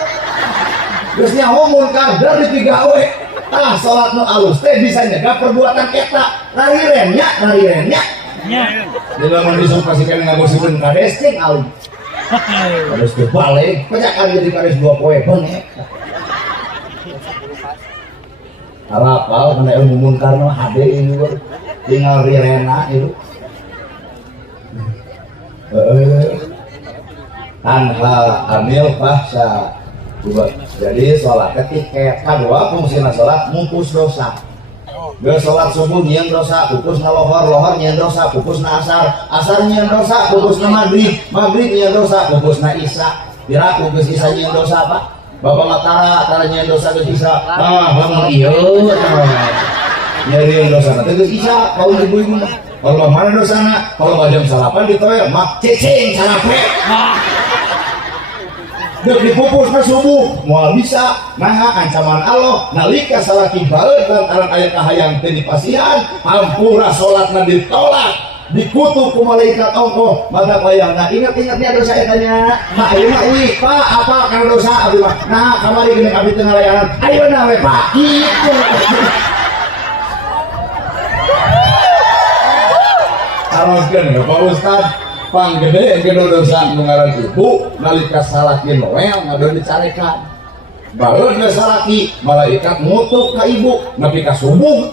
Geus nyaho munkar dari 3 we. Ah, salat nu alus teh bisa nyegah perbuatan eta. Narirennya. Nya. Dia mau disuruh kasihkan ngagosikeun kades teh alus. Kades teh balik, banyak kali jadi kades 2 poe bener. Harapal kana ilmu munkar mah hade ini tinggal rirena itu. Tanha amil fahsya. Jadi sholat ketika kedua fungsinya sholat mungkus dosa. Gak sholat subuh nyian dosa, pupus na lohor nyian dosa, pupus na asar nyian dosa, pupus na maghrib nyian dosa, pupus na isya. Kira pupus isya nyian dosa apa? Bapak matara nyian dosa ke isya. Bangun iyo, nyari dosa nanti ke isya. Kau ibu-ibu Kalau mana dosana? Kalau jam salapan di toilet mak cicing sarape. Dek dipupus na subuh moal bisa nah ancaman Allah nalika salaki baeud lantaran aya kahayang teu dipasihan hampura salatna ditolak dikutuk ku malaikat Allah maka bayangna ingat-ingatnya dosa etanya nah ieu mah euy Pak apa kana dosa abdi mah nah kamari geuning abdi teu ngalayanan ayeuna we Pak kitu aroskeun ya Pak Ustad panggede gede dosa mengarang ibu nalika salaki noel ngado dicarekan baru dia salaki malaikat ngutuk ka ibu nepi ka subuh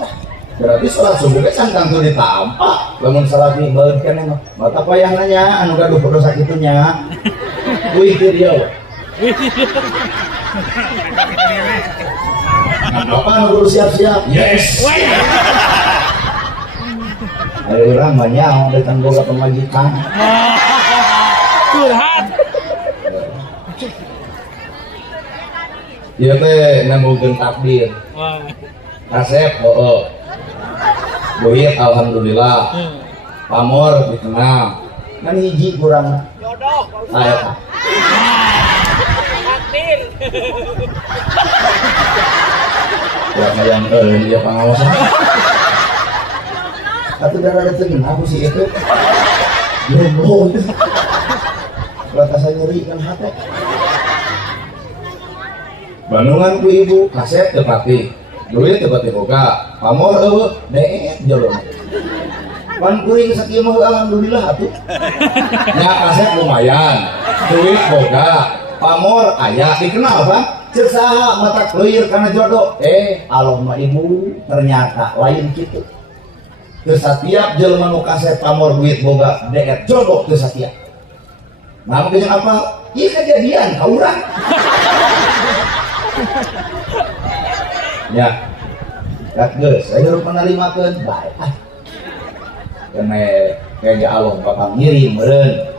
berarti salat subuh ge can teu ditampa lamun salaki baeud keneh mah mata payah nanya anu gaduh dosa kitu nya kuy teu dia apa anu siap-siap yes ayo urang banyak datang boga pemajikan curhat ieu teh nemulkeun takdir kasep heueuh duit alhamdulillah pamor dikenal kan hiji kurang jodoh saya takdir ya yang dia pengawasan atau darah itu aku sih itu belum batasan nyeri kan hati bandungan ku ibu kaset tepati duit tepati boga pamor deet jolong pan kuring sakieu mah alhamdulillah atuh nya kaset lumayan duit boga pamor aya dikenal Pak cek saha mata kleuir kana jodoh Allah mah ibu ternyata lain kitu teu satiap jelema nu kaset pamor duit boga deet jodoh teu satiap nah makanya apa ieu kejadian ka urang ya kat geus aya nu panalimakeun bae kene Allah bakal ngirim meureun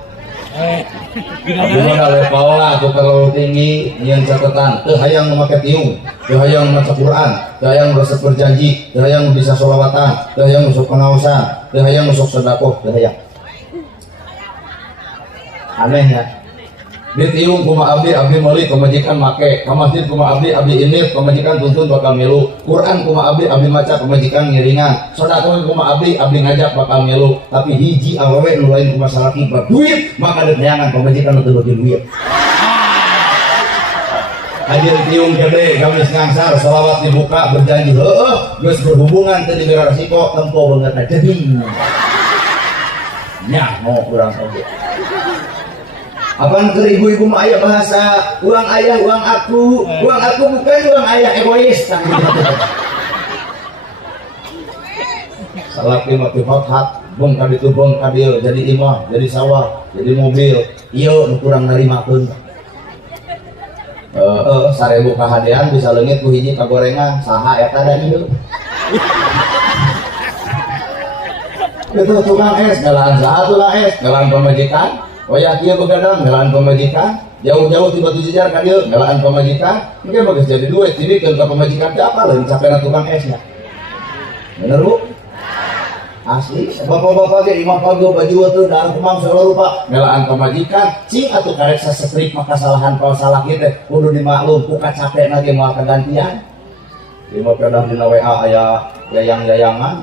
Abdullah lepaola aku terlalu tinggi nyian catatan teu hayang make tiung teu hayang maca Quran teu hayang resep berjanji teu hayang bisa sholawatan teu hayang usuk pengaosan teu hayang usuk sedekah teu hayang anehnya ditiung kuma abdi meuli pemajikan make ka masjid kuma abdi init pemajikan tuntun bakal milu Quran kuma abdi maca pemajikan ngiringan sedekah kuma abdi ngajak bakal milu tapi hiji awewe nu lain kuma salaki berduit maka deneangan pemajikan teu bagi duit hadir tiung gede gamis ngangsar selawat dibuka berjanji heueuh geus berhubungan teu diberi resiko tempo beungeutna jadi nya mau kurang oge apaan ke ibu-ibu mah ayah bahasa uang ayah uang aku bukan uang ayah egois salah mati hot bong kadi tu bong kadi jadi imah jadi sawah jadi mobil iya kurang narimakeun sarebu kahadean bisa leungit ku hiji kagorengan saha eta da ieu itu tukang es galaan saha tukang es galaan pemajikan wayah kieu begadang galaan pemajikan jauh-jauh tiba tu jejar ka dieu galaan pemajikan engke bagus jadi duit dibikeun ka pemajikan teh apa lain capena tukang esnya bener Bu asli bapak-bapak ge imah pago baju teu dalam kemang selalu Pak galaan pemajikan cing atuh karek sasetrik maka kesalahan salah kieu teh kudu dimaklum ku kacapena ge moal kagantian imah kadang dina WA aya yayang-yayangan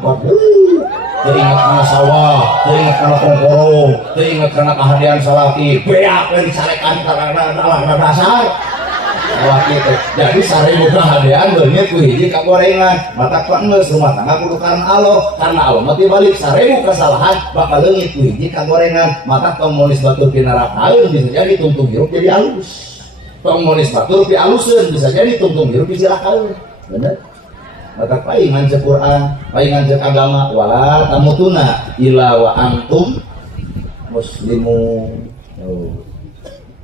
teringat karena sawah, teringat karena kongkorong, teringat karena kehadiran salaki, beak dan sarekan karena dasar salaki itu. Jadi sarebu kehadiran beungeut ku hiji kagorengan, mata pangeus rumah tangga kudu karena Allah mati balik sarebu kesalahan bakal leungit ku hiji kagorengan, mata tong monis batur pi nerakaeun bisa jadi tungtung hirup jadi alus. Tong monis batur pi aluseun bisa jadi tungtung hirup di cilakaeun. Bener? maka paingan cek Quran, paingan cek agama, wala tamutuna illa wa antum muslimun.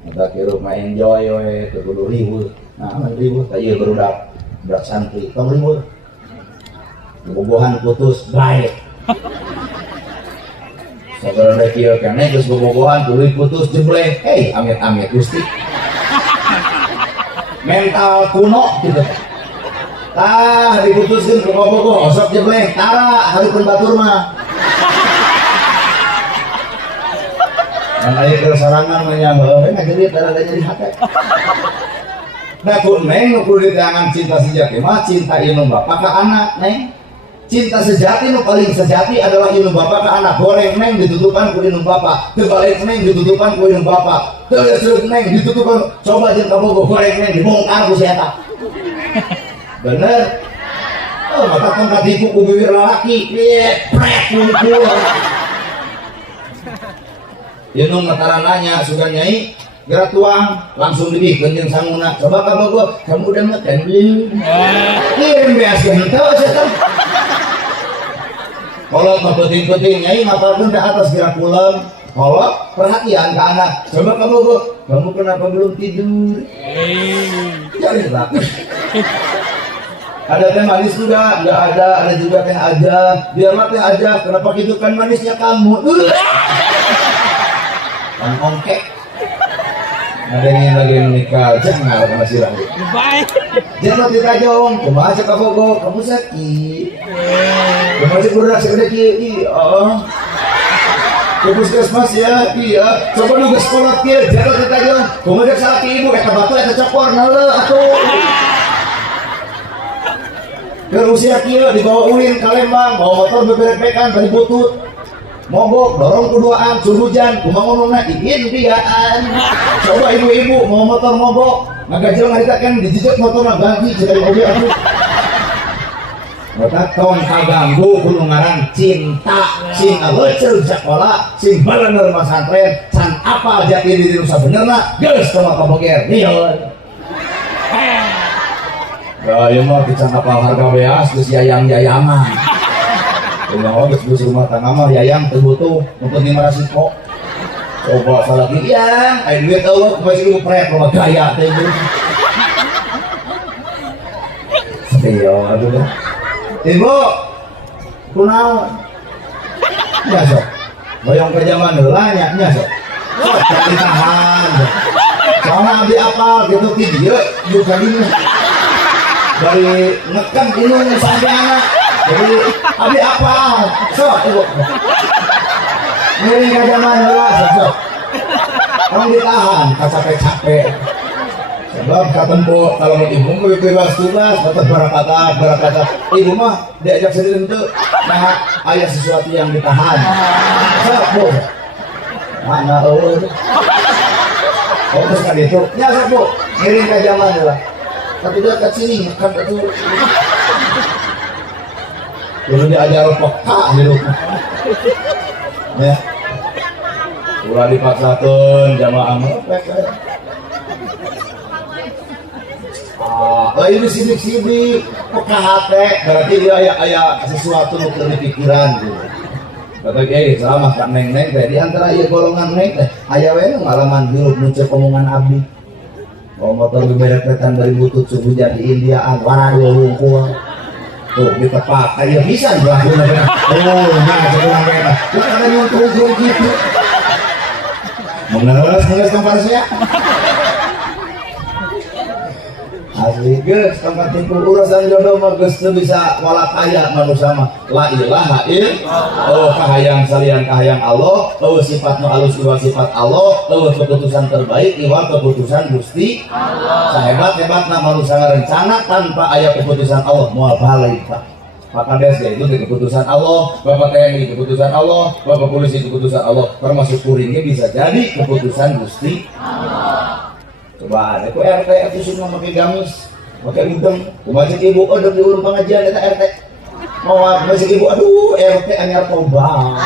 Maka kira mah enjoy we, kudu riweuh. Nah, riweuh ka ieu barudak santri, tong riweuh. Bobogohan putus baik. Saudara kieu keneh geus bobogohan tuluy putus jebleh. Hei, amit-amit Gusti. Mental kuno gitu. Tah diputuskeun ke bobogoh osok jebleh tara hareupeun batur mah. Kan aya keur sarangan mah nya heuh ngajerit ada jadi hate. Nah ku neng nu kudu ditangan cinta sejati mah cinta ieu bapak ka anak neng. Cinta sejati nu paling sejati adalah ieu bapak ka anak. Goreng neng ditutupan ku ieu bapak, teu balik neng ditutupan ku ieu bapak. Teu seut neng ditutupan coba jeung kabogoh goreng neng dibongkar ku si eta. Bener. Oh, mata tongkat tipu ku bibir lalaki. Pret pungkul. Ieu nu mataran nanya sugan nyai gerak tuang langsung dibikeun jeung sanguna. Coba kabogoh kamu udah makan belum? Kirim beas henteu setan. Kolot mah penting-penting nyai ngapalkeun ke atas gerak pulang. Kolot perhatian ke anak. Coba kabogoh kamu kenapa belum tidur? Cari lah. Ada teh manis juga, nggak ada juga teh aja. Biar mah teh aja, kenapa gitu kan manisnya kamu? Kan ongkek. Ada yang lagi menikah, jangan sama si Rangga. Baik. Jangan ditajong, kumaha cek kabogoh, kamu sakit. Kumaha cek berat segede kieu, oh. Ke puskesmas ya, iya. Coba nu geus kolot kieu, jangan ditajong. Kumaha cek sakit ibu, eta batu eta cokor naule atuh. Ke usia kieu dibawa ulin ka Lembang, bawa motor beberek-bekan tadi butut. Mogok, dorong kuduaan, suruh hujan, kumaha ngomongna izin biaan. Coba ibu-ibu mau motor mogok, ngagajel ngaritakeun dijejek motorna ganti cek mobil atuh. Mata tong kaganggu kudu ngaran cinta, sing leuceug sakola, sing baleuneur masantren, can apa jati diri nu sabenerna, geus sama kaboger. Nihon. Ya ieu mah pican apal harga beas geus yayang-yayangan. Kalau geus rumah tangga mah yayang teu butuh untuk lima resiko. Coba salah iya, aya duit eueuh masih lu prek loba gaya teh ieu. Iya, aduh. Ibu, kunaon? Nya sok. Boyong ke zaman heula nya sok. Sok ditahan. Soalnya abdi apal gitu ti dieu juga dieu. Dari nekan dinu sampai anak. Jadi abdi apa? Sok ibu. Ini ke zaman heula sok. Orang ditahan, capek-capek. Sebab katempo kalau mau ibu mau bebas tugas, tetap berakata. Ibu mah diajak sendiri untuk nah ayah sesuatu yang ditahan. Sok bu. Mana eueuh. Oh terus kan itu. Ya sok bu. Ngiring ke zaman heula. Tapi dia ke sini makan itu. Dulu diajar peka hidupnya. Ya. Ulah dipaksakeun jamaah mepek. Ini sidik-sidik peka hate berarti dia aya sesuatu nu teu dipikiran gitu. Kata kiai selama ka neng-neng teh di antara ieu golongan neng teh aya we ngalaman hirup nu ceuk omongan abdi. Oh motor beberetan dari butut subuh jadi Indiaan warna dua wungkul. Tuh ditepak aya bisa bahuna bener. Oh nah sekarang bener. Terus ada nyuntuh gitu. Mengeres tempat saya. Asli geus tongkat tipu urusan jodoh mah geus teu bisa walak aya manusia mah la ilaha illallah. Oh kahayang salian kahayang Allah, eueuh sifat nu alus iwal sifat Allah, eueuh keputusan terbaik iwal keputusan Gusti Allah. Sahebat-hebatna manusia ngarencana tanpa aya keputusan Allah moal balik Pak. Maka des itu keputusan Allah, Bapak TNI keputusan Allah, Bapak polisi keputusan Allah, termasuk kuringnya bisa jadi keputusan Gusti Allah. Coba ada ku RT itu semua pakai gamis, pakai udeng. Kumaha ibu odong di urang pengajian eta RT. Mau masih ibu aduh RT anyar tobat.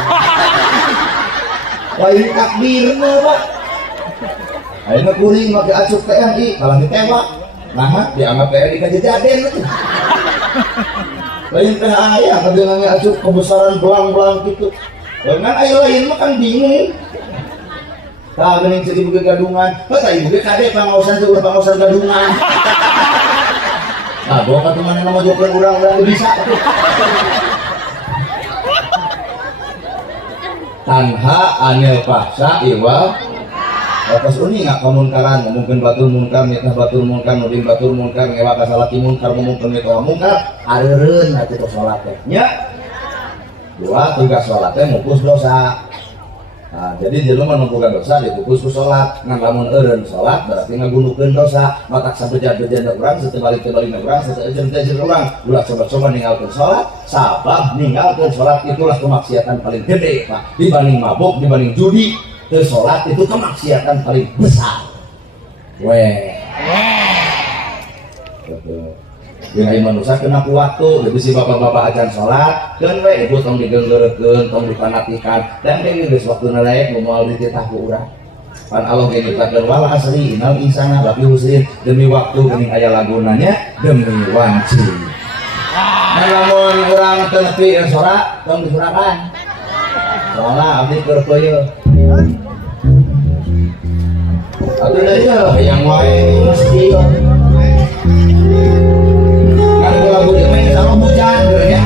Lain takbirna, Pak. Ayeuna kuring make acuk TNI, kalah ditembak. Nah, dianggap TNI ka jajaden atuh. Lain teh aya kadengange acuk kebesaran belang-belang gitu. Dengan aya lain mah kan bingung. Tah geuning ceuk ibu gadungan, tah ibu ge kade pangaosan teh pangaosan gadungan. Nah, gua ka teman yang ngomongkeun urang-urang bisa atuh. Tanha anil paksa iwal atas uni nggak kemunkaran ngomongkeun batur munkar mitah batur munkar nudin batur munkar ngewa ka salaki munkar ngomongkeun mitah munkar areureun atuh salat teh nya. Dua tugas salat teh mupus dosa. Nah, jadi jelema membuka dosa dikukus ku salat, ngan lamun eureun salat berarti ngagunukeun dosa, mata sabejat-bejatna urang, setebalik-tebalina urang, setejen-tejen urang, ulah coba-coba ninggalkeun salat, sabab ninggalkeun salat itulah kemaksiatan paling gede, Pak. Dibanding mabuk, dibanding judi, teu salat itu kemaksiatan paling besar. Weh. Biar manusia kena waktu, jadi si bapak-bapak ajan sholat, kan we ibu tong digenggerekeun, tong dipanatikan, dan kayak geus waktu nalaek moal dititah ku urang. Pan Allah ge nyiptakeun wal asri innal insana lafi husrin, demi waktu geuning aya lagunanya demi wanci. Nah, lamun urang teu nepi sholat, tong disurakan. Soalna abdi keur peuyeul. Atuh deui yang wae mesti lagu dia main sama hujan ya.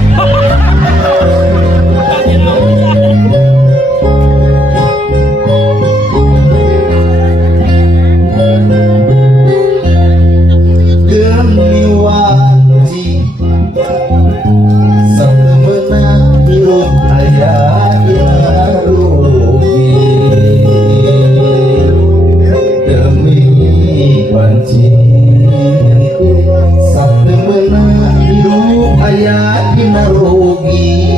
Demi wanci setemenang hirup ayah rugi. Demi wanci ayat dina rugi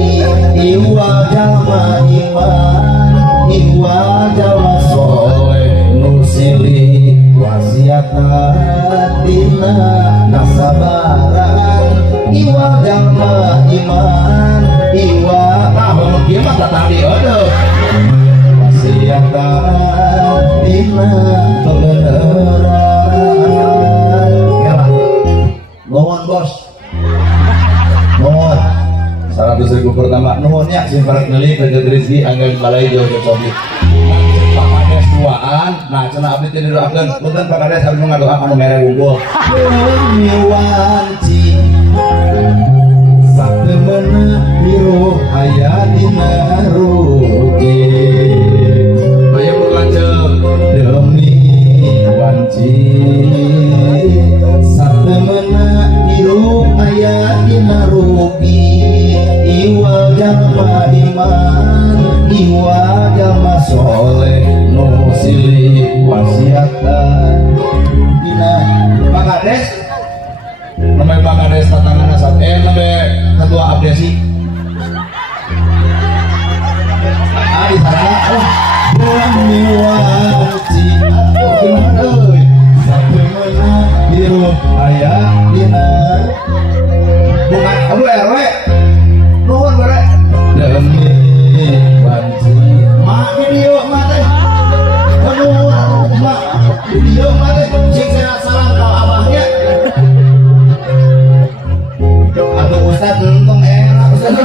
iwa jalma iman iwa jalma soleh nusili wasiatan dina nasabaran iwa jalma iman iwa tahun kiamat datang di odok wasiatan dina kebenaran ya mohon bos nuhun 100.000 pertama nuhunnya simpan neli kerja rezeki angin balai jauh cobi Pak Kades tuaan nah cenah abdi teh didoakeun punten Pak Kades abdi ngadoa anu mere unggul demi wanci satemena biru aya dina rugi aya berlanjut demi wanci satemena biru aya dina rugi iwa jalma iman iwa jalma soleh nusili wasiatan dina Pak Kades namanya Pak Kades tatangana namanya ketua abdesi di sana demi wanci gimana euy satemena biru aya dina bukan kamu RW nuhun bare demi wanci mak video mak teh nuhun mak video mak teh sing saya salam ka abahnya atuh ustad entong era ustad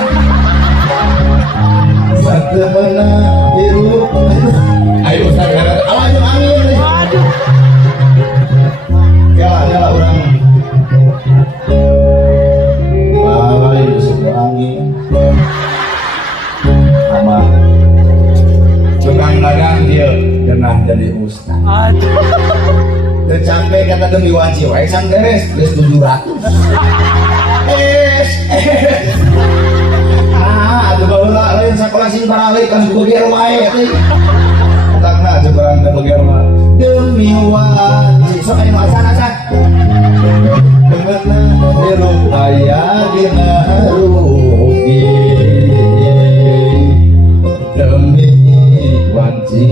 satemena biru ayo ustad awas jeung angin nih ya urang lain suku angin sama tukang dagang dia pernah jadi ustaz tercapek kata demi wanci wae sang beres geus 700 aduh baheula lain sakola sing paralik kan beger wae teh takna aja barang teh beger mah demi wanci sok aya asan-asan benerna hirup aya dina rugi demi wanci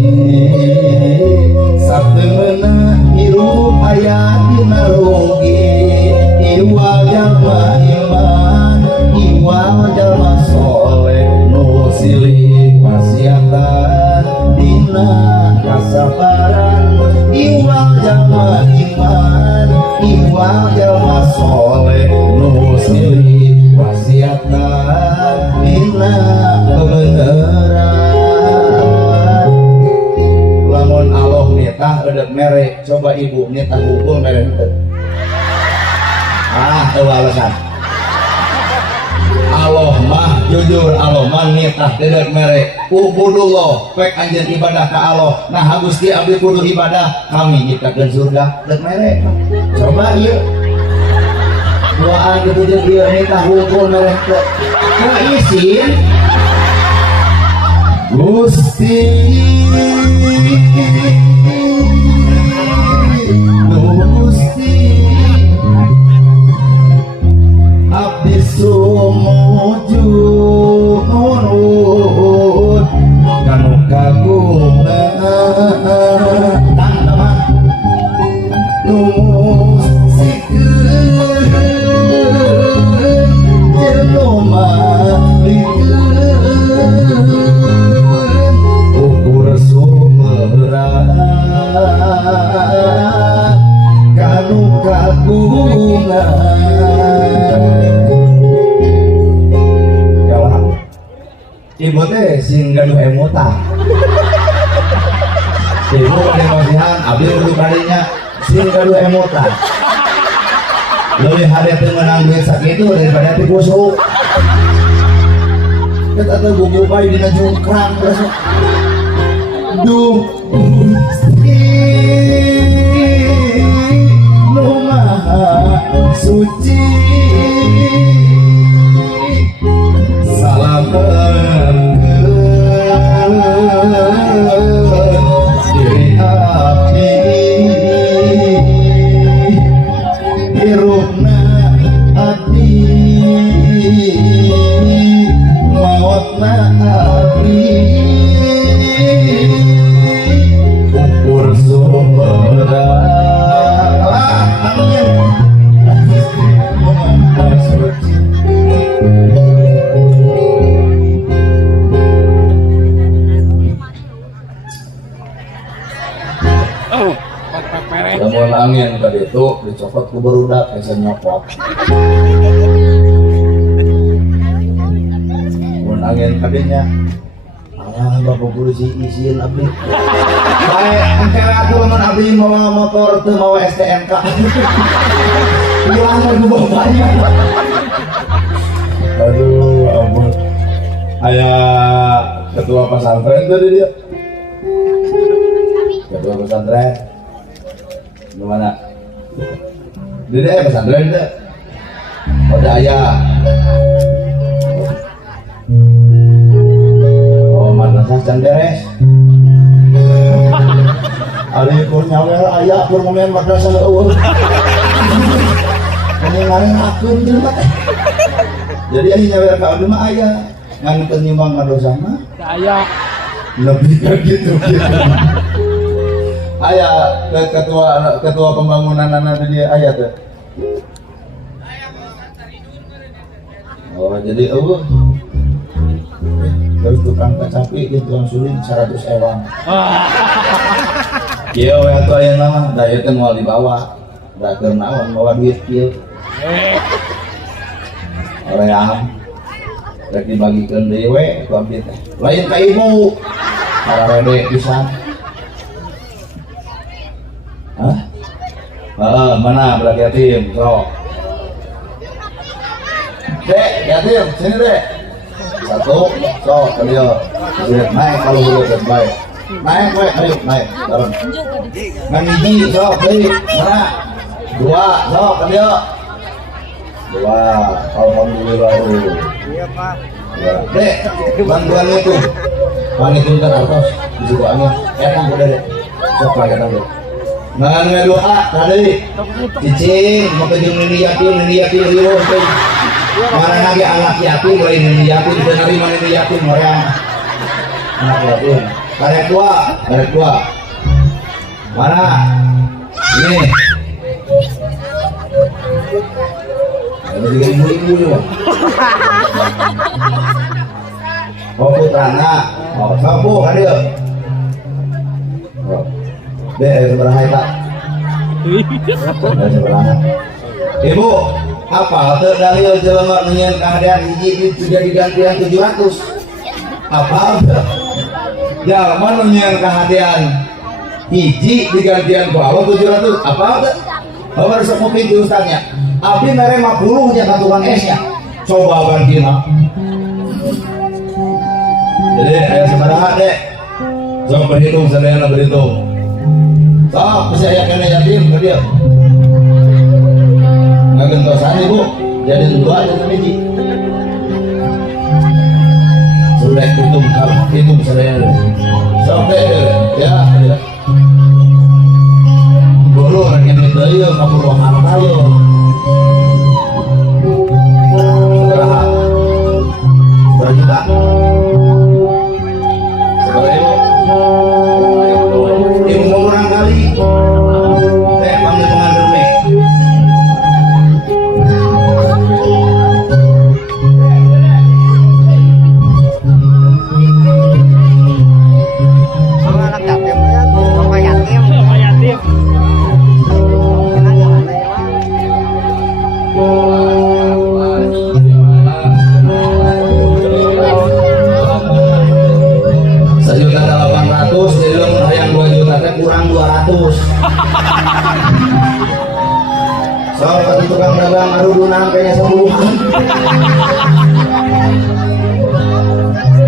satemena hirup aya dina rugi iwa jalma iman iwa jalma soleh nusili wasiatan dina kasabaran iwa jalma iman iwa jalma soleh nusili wasiatan dina kebenaran lamun Allah nitah edek mere coba ibu nitah hukum mere henteu teu alasan Allah mah jujur Allah mah nitah dedek mere ubudullah pek anjeun ibadah ka Allah nah Gusti abdi kudu ibadah kami nyiptakeun surga dedek mere coba ieu doaan gitu jeung ieu nitah hukum mere teu izin Gusti Gusti abdi sumuju nurut kanu kagungan tanaman numusikeun jelema likeun ukur sumeran kanu kagungan. Ibu teh sing gaduh emota. Ibu emosian, abdi udah barinya sing gaduh emota. Lebih hari teh menang duit sakitu daripada teh kusuk. Kita teh buku bayi dina jungkrang terus. Duh, Gusti Nu Maha Suci. Salam diri abdi hirupna abdi mautna abdi ukur sumera amin. Lamun angin tadi itu dicopot ku barudak biasa nyopot. Lamun angin kadinya alah bapak polisi izin abdi. Bae engke atuh lamun abdi mawa motor teu mawa STNK. Hilang ku bapaknya. Aduh ampun. Aya ketua pesantren tadi dia. Ketua pesantren gimana? Dia pesantren deh. Ada ayah. Oh madrasah can beres. Ali pun nyawer ayah pun ngomongin madrasah eueuh. Ini ngareng akun jelema teh. Jadi aya nyawer ka abdi mah ayah. Ngan teu nyimbang madrasah mah. Saya Lebih ke gitu. Ayah ketua pembangunan anak dia ayah tuh. Oh jadi terus tukang kacapi gitu tukang suling 100 ewang. Iya we atuh aya nama daya teh moal dibawa. Da keur naon bawa duit kieu. Oreang rek dibagikeun deui we ku abdi teh. Lain ka ibu. Sararede pisan. Hah? Mana berat yatim? Sok. Dek, yatim, sini dek. Satu, sok, kalian. Naik kalau boleh baik. Naik, ayo, naik, turun. Nganiji, sok, baik. Mana? Dua, sok, kalian. Dua, alhamdulillah. Iya Pak. Dek, bantuan itu. Wanita itu terus disukaannya. Enak udah dek. Sok lagi tadi. Ngan doa tadi cicing mau kejung nini yatim riuh teh mana lagi anak yatim mulai nini yatim bisa nerima nini yatim orang anak yatim karek tua mana ini ada juga ibu juga oh putrana oh sapu hadir seberapa hebat? Seberapa? Ibu, apa dalil jelema nyen keadaan hiji sudah digantian 700? Apa? Jalma nyen keadaan hiji digantian bawa 700? Apa? Bawa resep kopi itu ustaznya. Abdi mere 50 nya kantungan esnya. Coba gantina. Jadi aya sabaraha dek? Sok berhitung sadayana berhitung. Sok bisa yakin yatim ke dia. Nggak gentosan ibu, jadi dua jadi biji. 10 dek hitung saya sampai ya dulu orang yang itu ya kamu ruang harta yo seberapa juta ibu mau kurang kali panggil pengantar nih kurang 200 so kata tukang dagang arudunan kayaknya sepuluhan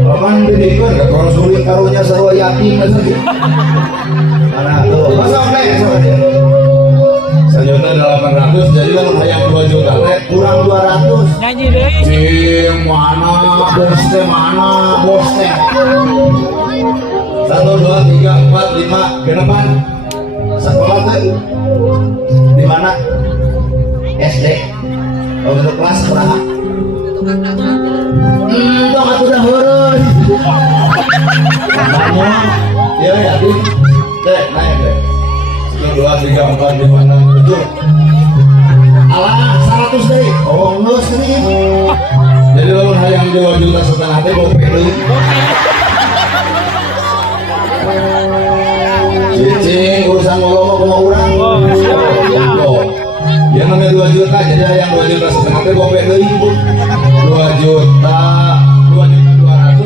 paman didikun gak kalau sulit karunya sarwa yakin mana tuh masa oke sejuta 800 jadi kan hayang 2 juta kurang 200 nyanyi deh mana bos teh 1, 2, 3, 4, 5 ke depan sekolah tuh di mana SD untuk kelas berapa dong aku udah huruf kamu ya yakin deh naik deh 1, 2, 3, 4, 5, 6, 7 alah 100 deh oh nus nih jadi lo hayang 2,5 juta teh gopek deh cicing urusan ngomong sama orang dia namanya 2 juta jadi yang 2,5 juta teh gopek deh 2 juta 200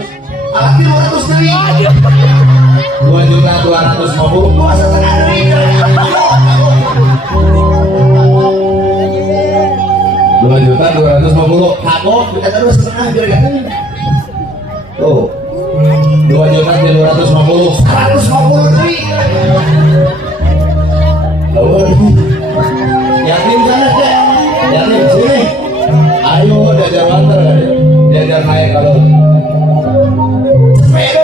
alati 200 deh 2 juta 250 gua setengah deh 2 juta 250 takut kita terus setengah biar ganteng tuh 2 juta 250 150 deh yakin sana deh yakin sini ayo diajar banter kan diajar naik kalau sepeda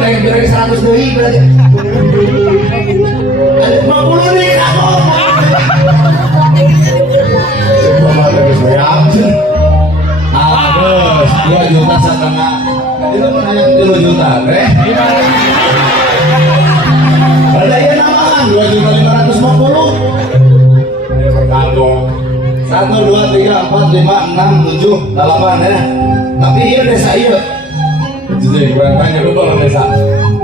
naik dari 100 deh berarti 50 deh aku coba lagi saya habis 2 juta setengah itu menanya 3 juta deh ada yang namaan 2 juta 550 ini berkantong 1, 2, 3, 4, 5, 6, 7, 8 ya tapi iya desa iya jadi kurang tanya lu kalau desa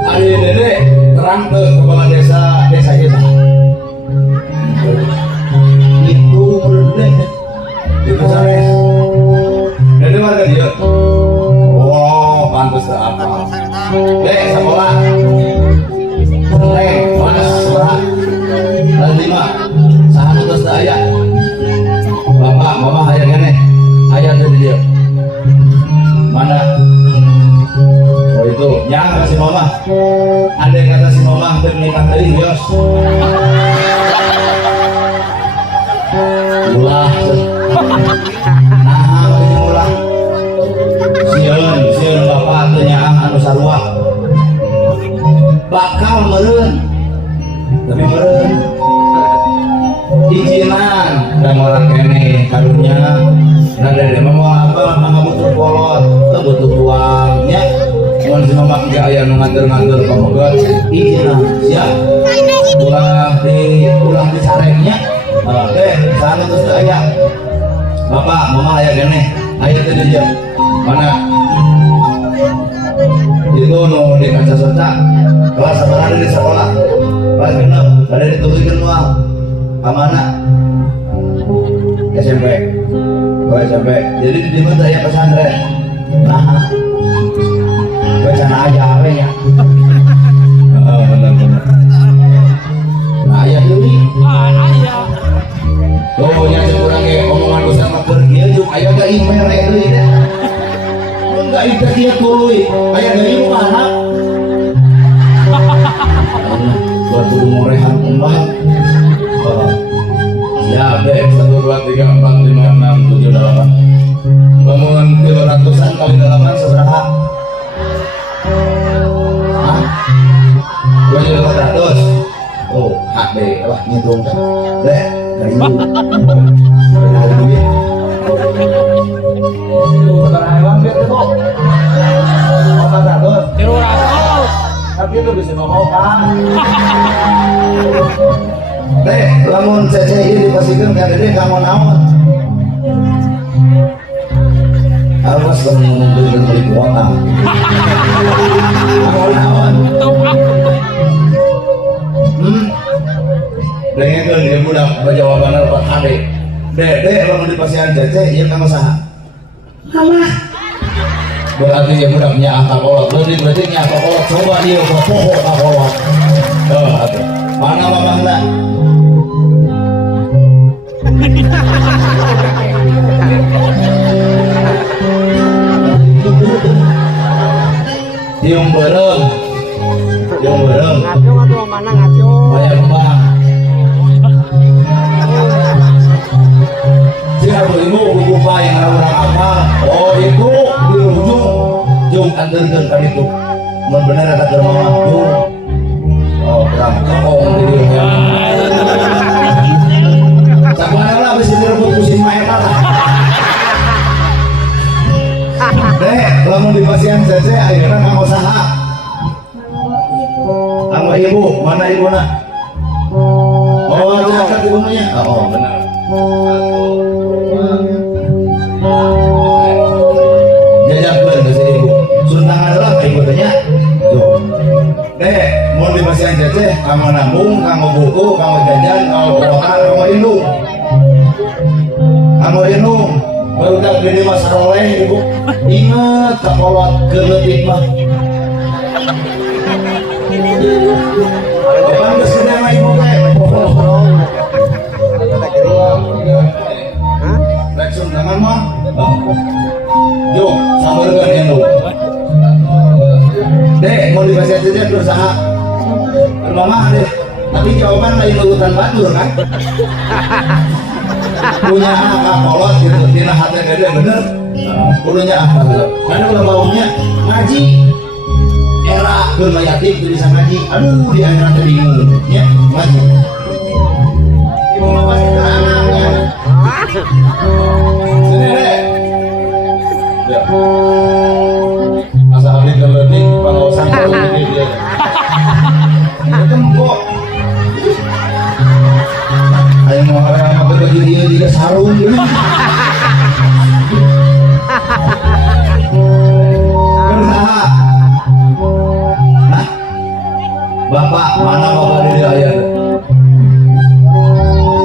ada dede terang ke kepala desa iya itu menurut itu sana dede warga dia oh pantas apa sekolah mas sebelah dan 5 sahan terus ayah bapak mama ayahnya nih ayah tadi dia mana oh itu jangan kasih mama ada yang kata si mama hampir menikah tadi bios ulah nah ini ulah siun bapak ternyata anu sarua bakal meren tapi meren izinan dan orang kene karunya dan dari mama apa mama butuh kolot butuh uangnya cuman si mama enggak ayah nganter pemogot izinan siap pulang di sarengnya oke sana terus ayah bapak mama ayah kene ayah tadi dia mana itu no di kaca serta kelas sebenarnya ada di sekolah kelas genap ada dituliskan uang kemana SMP SMP jadi di mana ya pesantren nah bacaan aja apa ya benar nah ayah dulu pokoknya sekurangnya omongan gue sama pergi yuk ayah gak email ya dulu enggak itu dia tului ayah dari mana suatu morehan kembang ya deh 1, 2, 3, 4, 5, 6, 7, 8 bangun 300-an kali dalaman seberapa? Hah? 2.400. Oh, hak deh, lah ngitung kan. Deh, dari ibu. Dari duit. Seberapa hewan biar itu? 400. Tiru ratus. Tapi itu bisa ngomong kan. Deh, lamun cece ini dipastikan kan deh kamu naon. Awas dong ngomong beli kuota. Kamu naon. Dengekeun dia budak jawabanna Pak Ade. Dek, lamun dipasihan cece ieu kamu saha? Mama. Berarti ya budaknya akal kolot. Berarti nya akal kolot. Coba dia poho akal kolot. Atuh. Mana mamahna? Diung berem. Ngaco atuh mana ngaco. Bayar kembang. Siapa ibu lupa yang orang apa? Oh itu di ujung antarkan kan itu. Mun bener kata ke mama jung. Oh berang kokong di dia. Sabana lah bisa direbut musim main kata. Deh, lamun di pasien cece akhirnya kamu usaha. Sama ibu, mana ibu nak? Oh, angkat ibunya. Oh, benar. Jajakan ke sini ibu. Suntangan lah ibu tanya. Tuh. Deh, mau di pasien cece, kamu nabung, kamu buku, kamu jajan, kamu perokan, kamu indung. Kamu indung. Baru tak gede mas roleh ibu. Ingat kakolot keletik mah. Kapan kesini sama ibu teh? Rek suntangan mah. Yuk, sambil kan lu. Dek, mau dikasih aja berusaha. Mama deh. Tapi jawaban lain urutan batur kan? Punya anak kolot gitu, tina hati gede bener. Punya apa? Karena udah baunya ngaji. Era bermayatim itu bisa ngaji. Aduh, di akhirat bingung. Ya, ngaji. Ibu mau kasih ke anaknya. Sini deh. Ya. Masa abdi keletik, pengawasan kalau gede dia. Kok ayo mau orang apa baju dia juga sarung gitu. Berusaha. Nah, bapak mana bapak di ayah?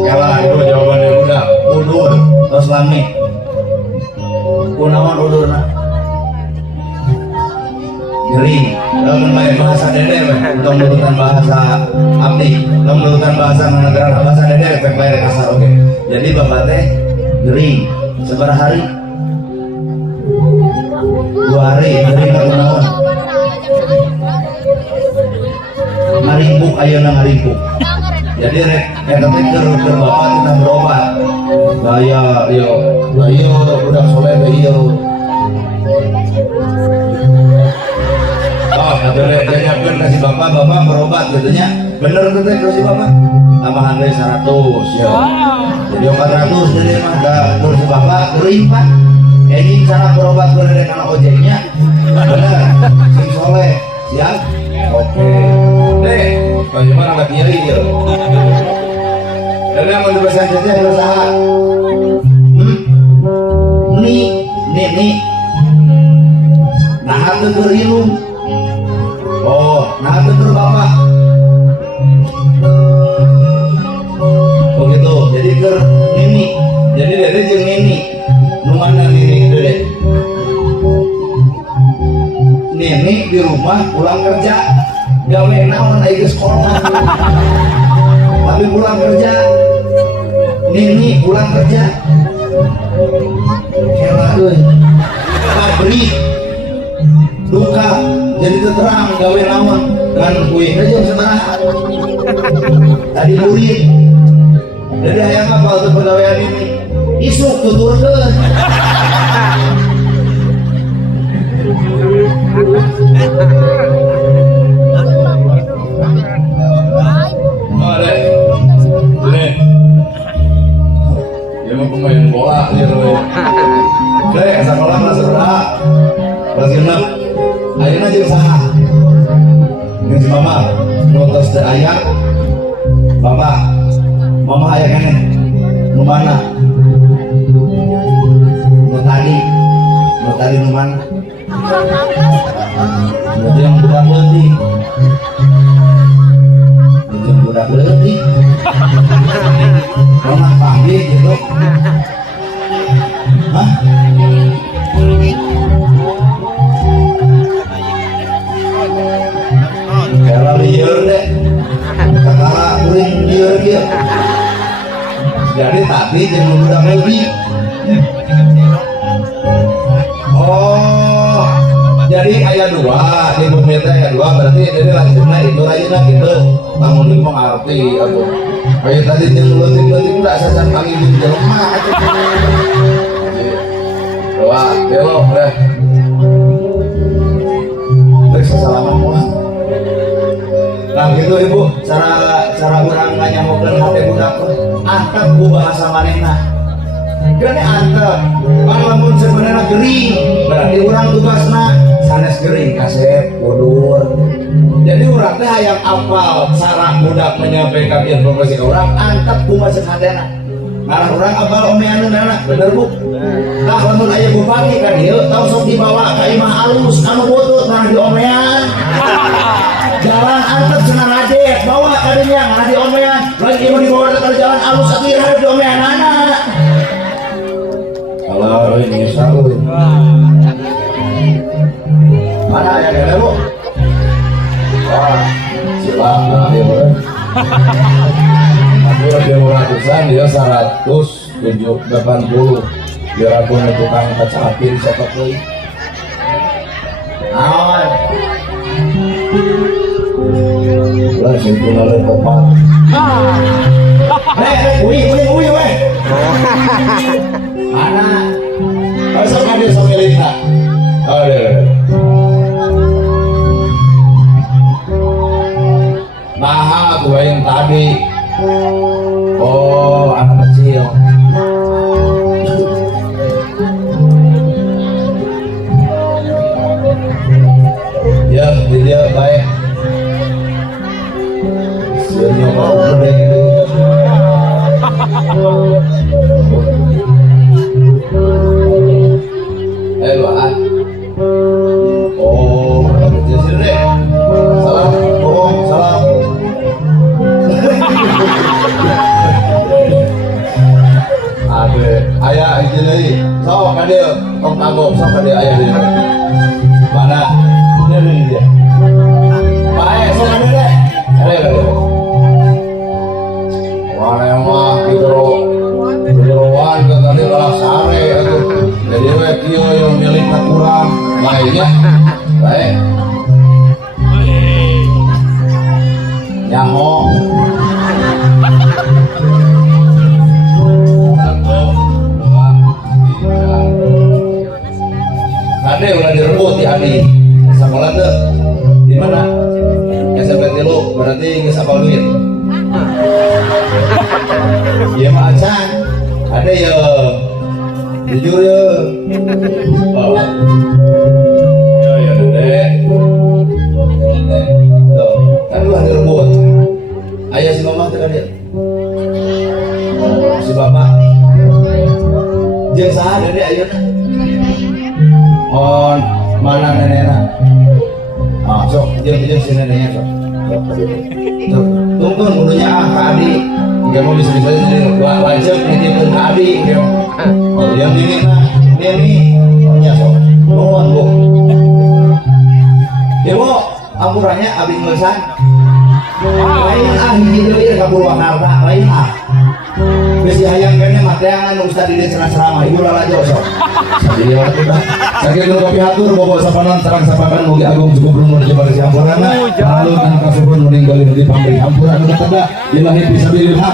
Kalau itu jawabannya udah udur, terus lami. Kunawan udur nak. Jadi, kalau main bahasa dede, untuk menurutan bahasa abdi, untuk menurutan bahasa negara bahasa dede, baik kasar oke. Jadi bapak teh gering seberapa hari? 2 hari gering atau naon? Ngarimpuk ayeuna ngarimpuk. Jadi rek eta teh keur bapak kita berobat. Gaya udah soleh gaya. Oh, ada jangan kasih bapak berobat katanya. Bener tuh teh kasih bapak. Tambahan dari 100 ya. Jadi 400 jadi mah terus bapak geuring Pak. Ini cara berobat dari kana ojeknya. Bener. Sing soleh. Siap? Oke. Deh, bagaimana Mbak Nyeri ya? Dan yang mau dibahasan saja berusaha. Nih. Nah, hati berilum. Oh, nah betul bapak. Oh gitu. Jadi ke Nini. Jadi dede jeung Nini. Nu mana Nini dede? Nini di rumah pulang kerja. Gawe naon aya ke sekolah. Tapi pulang kerja. Nini pulang kerja. Kela euy. Pabrik. Duka jadi terang gawe naon kan kuih aja setengah tadi murid jadi hayang apa untuk pegawaian ini isuk tuturkeun Oh, deh. Deh. Dia mau pemain bola dia loh. Deh, sekolah kelas berapa? Kelas 6. Ayeuna jeung saha? Jeung si Mama. Notos teh aya. Bapak. Mama aya keneh. Nu mana? Nu tadi nu mana? Nu jeung budak leutik. Jeung budak leutik. Mama pamit gitu. Hah? Kalau liur deh, kakak kuring liur dia. Jadi tadi jangan udah lebih. Oh, jadi ayat 2 di bumi ayat 2 berarti jadi lanjutnya itu aja gitu. Namun itu mengerti aku. Ayat tadi jangan letik udah saja panggil di jelma. Doa, belok deh. Baik, salaman muah. Nah gitu ibu, cara orang nganyamukeun hati budak antep ku bahasa manehna. Gini antep, lamun sebenarnya gering, berarti orang tugasna sanes gering, kasep, kudur. Jadi orang teh hayang apal cara budak menyampaikan informasi ke orang antep ku masuk hadena. Karena orang apal omeaneunana, bener bu? Nah lamun aya bupati kan ieu tong sok dibawa ka imah alus anu butut nah di omean. Jalan antep senang aja, bawa kadinya nggak di omean. Lagi mau dibawa ke jalan alus tapi harus di omean anak. Kalau ini salu. Mana yang ada bu? Wah, silakan dia boleh. Aku lebih ratusan dia 180. Biar aku tukang kaca api sokot lagi. Awan. Lah simpulna le kopat. Uy weh. Mana? Besok ada samilita. Ada. Nah, gua yang tadi. Oh, anak kecil. Ya, dia baik. Doaan. Oh, kecil deh. Salam, salam. Ade, ayah izin lagi. Sok kade, tong kagok, sok kade ayah dia. Mana? Ini dia. Baik, sok kade deh. Ada. Mana mah gitu jeroan ke tadi lah sare itu jadi wekio yang milik kurang lainnya baik nyaho ada udah direbut di Adi sekolah tuh di mana SMP lu berarti nggak apa duit. Ya macan ada ya jujur ya. Oh. Ya deh. Tuh, kan lu ada rebut. Ayah si mama tuh dia. Si bapak. Jeung saha dari ayeuna? On mana nenekna? Ah, sok jeung si neneknya sok. Tunggu kudunya Kak Adi. Gak mau bisa jadi wajib nitipin Kak Adi. Oh, yang ini nah, dia nih. Oh ya sok. Nuhun bu. Ya bu, ampurannya abis ngesan. Lain gitu ya ke Purwakarta, lain besi hayang kene mateangan ustad di desa Serama ibu lala josok. Jadi orang kita sakit dulu kopi hatur bobo sapanan terang sapakan mugi agung cukup rumur coba si ampuranna lalu kan kasupun meninggal di pamrih ampuran udah tegak ilahi fisabilillah.